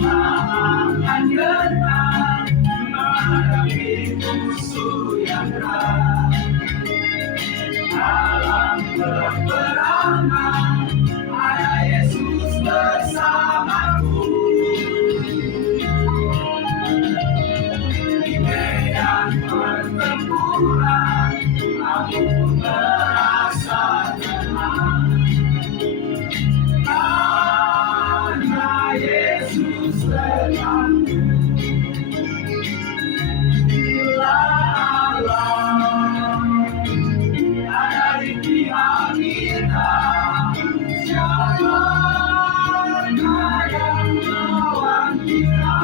Akan gentar menghadapi musuh yang berat. Dalam peperangan ada Yesus bersamaku. Di medan pertempuran aku merasa tenang. Karena Yesus denganku. Bila Allah ada di pihak kita, siapa yang melawan kita?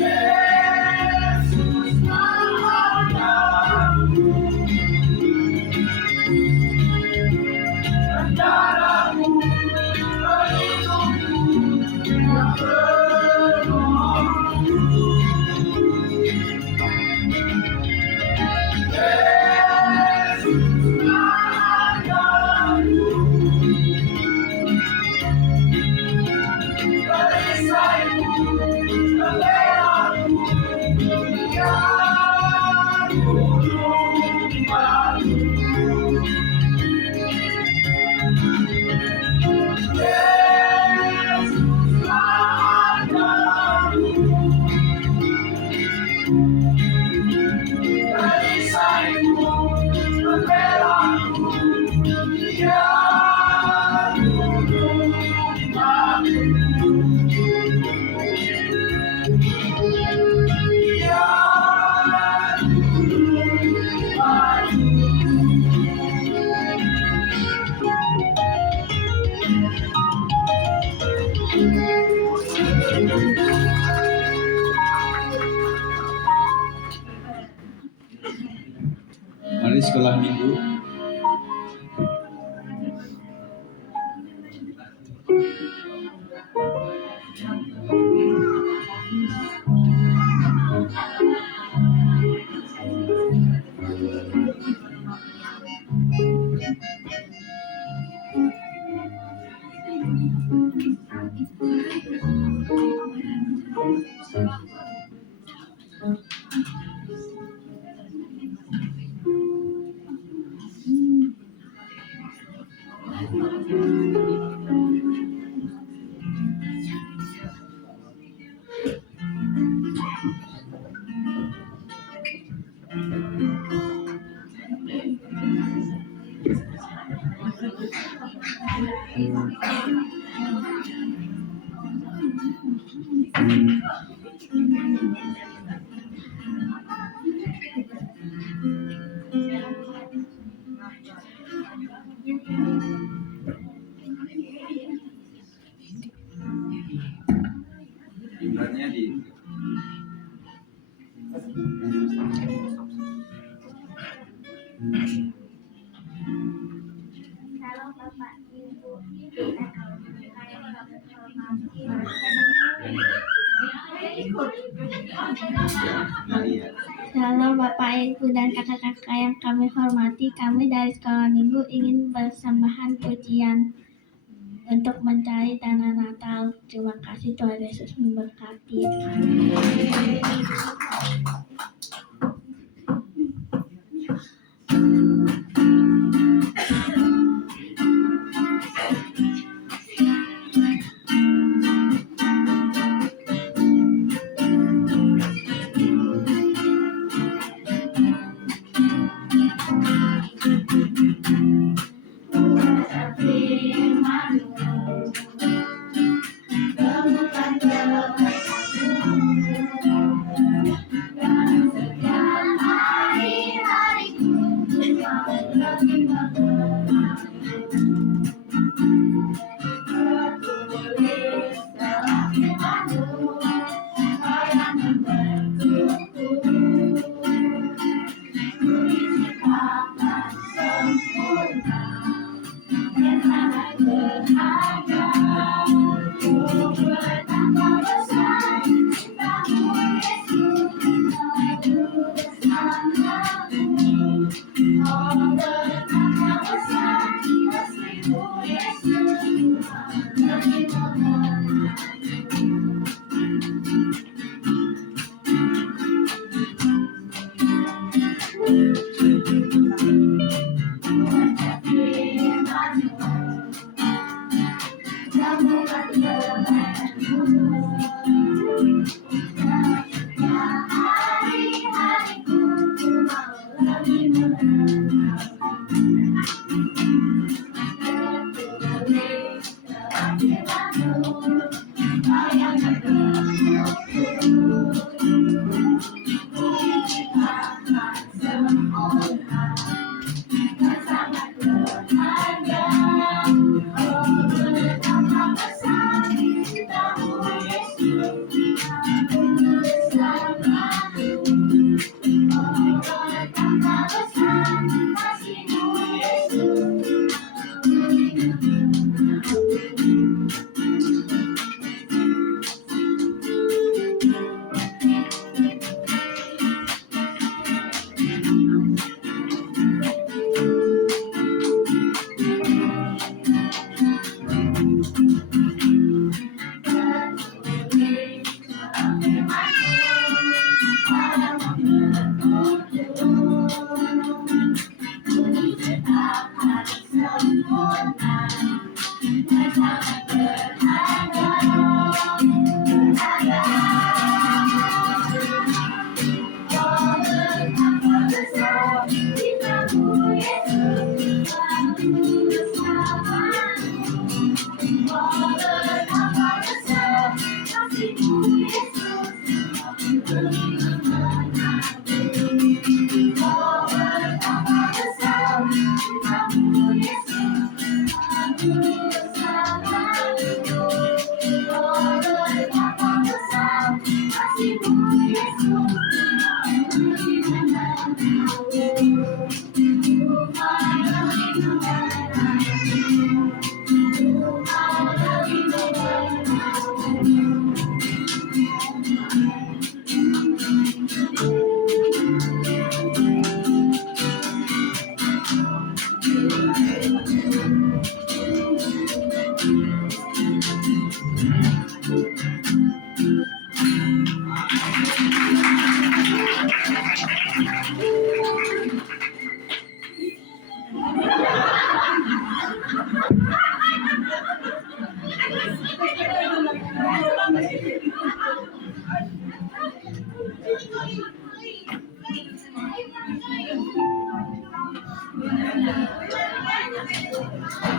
Yesus menghadapku, tentaraku, pelindungku, yang penolongku. Yesus menghadapku, perisaiku, pembelaanku, yang gunung batu. Yesus menghadapku, perisaiku, pembelaanku, yang gunung batu. Mari sekolah minggu. Jumlahnya di Kalau Bapak Ibu Halo Bapak Ibu dan kakak-kakak yang kami hormati, kami dari Sekolah Minggu ingin persembahan pujian untuk mencari dana Natal. Terima kasih, Tuhan Yesus memberkati.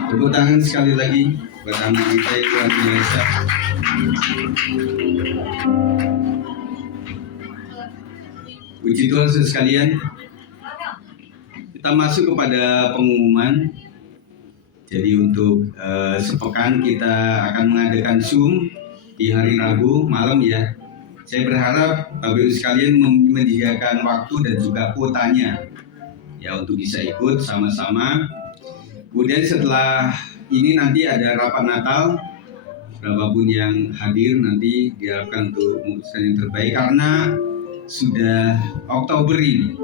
Tepuk tangan sekali lagi buat anak kita yang Tuhan Indonesia. Puji Tuhan saudara sekalian. Kita masuk kepada pengumuman. Jadi untuk sepekan kita akan mengadakan Zoom di hari Rabu malam ya. Saya berharap Bapak Ibu sekalian menyediakan waktu dan juga kuotanya ya untuk bisa ikut sama-sama. Kemudian setelah ini nanti ada rapat Natal, berapapun yang hadir nanti diharapkan untuk memutuskan yang terbaik karena sudah Oktober ini,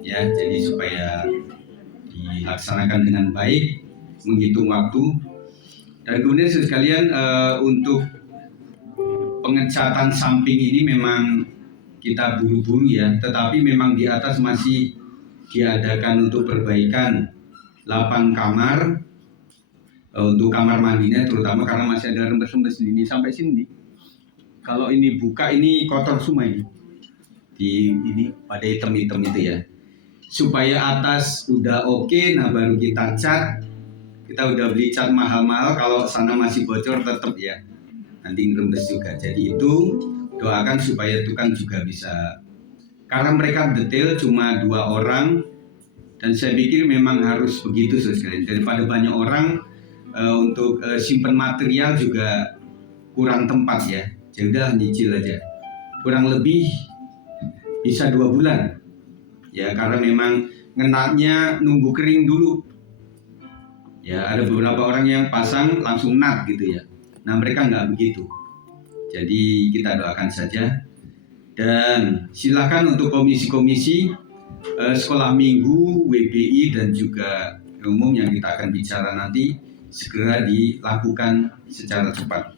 ya jadi supaya dilaksanakan dengan baik, menghitung waktu. Dan kemudian sekalian untuk pengecatan samping ini memang kita buru-buru ya, tetapi memang di atas masih diadakan untuk perbaikan 8 kamar untuk kamar mandinya terutama karena masih ada rembes-rembes ini sampai sini. Kalau ini buka ini kotor semua ini. Di ini pada hitam-hitam itu ya. Supaya atas udah oke, nah baru kita cat. Kita udah beli cat mahal-mahal, kalau sana masih bocor tetap ya. Nanti rembes juga. Jadi itu doakan supaya tukang juga bisa. Karena mereka detail cuma 2 orang. Dan saya pikir memang harus begitu sekalian. Daripada banyak orang untuk simpan material juga kurang tempat ya. Jadi udah nyicil aja. Kurang lebih bisa 2 bulan. Ya karena memang ngenatnya nunggu kering dulu. Ya ada beberapa orang yang pasang langsung nat gitu ya. Nah mereka nggak begitu. Jadi kita doakan saja. Dan silakan untuk komisi-komisi sekolah minggu, WBI dan juga umum yang kita akan bicara nanti segera dilakukan secara cepat.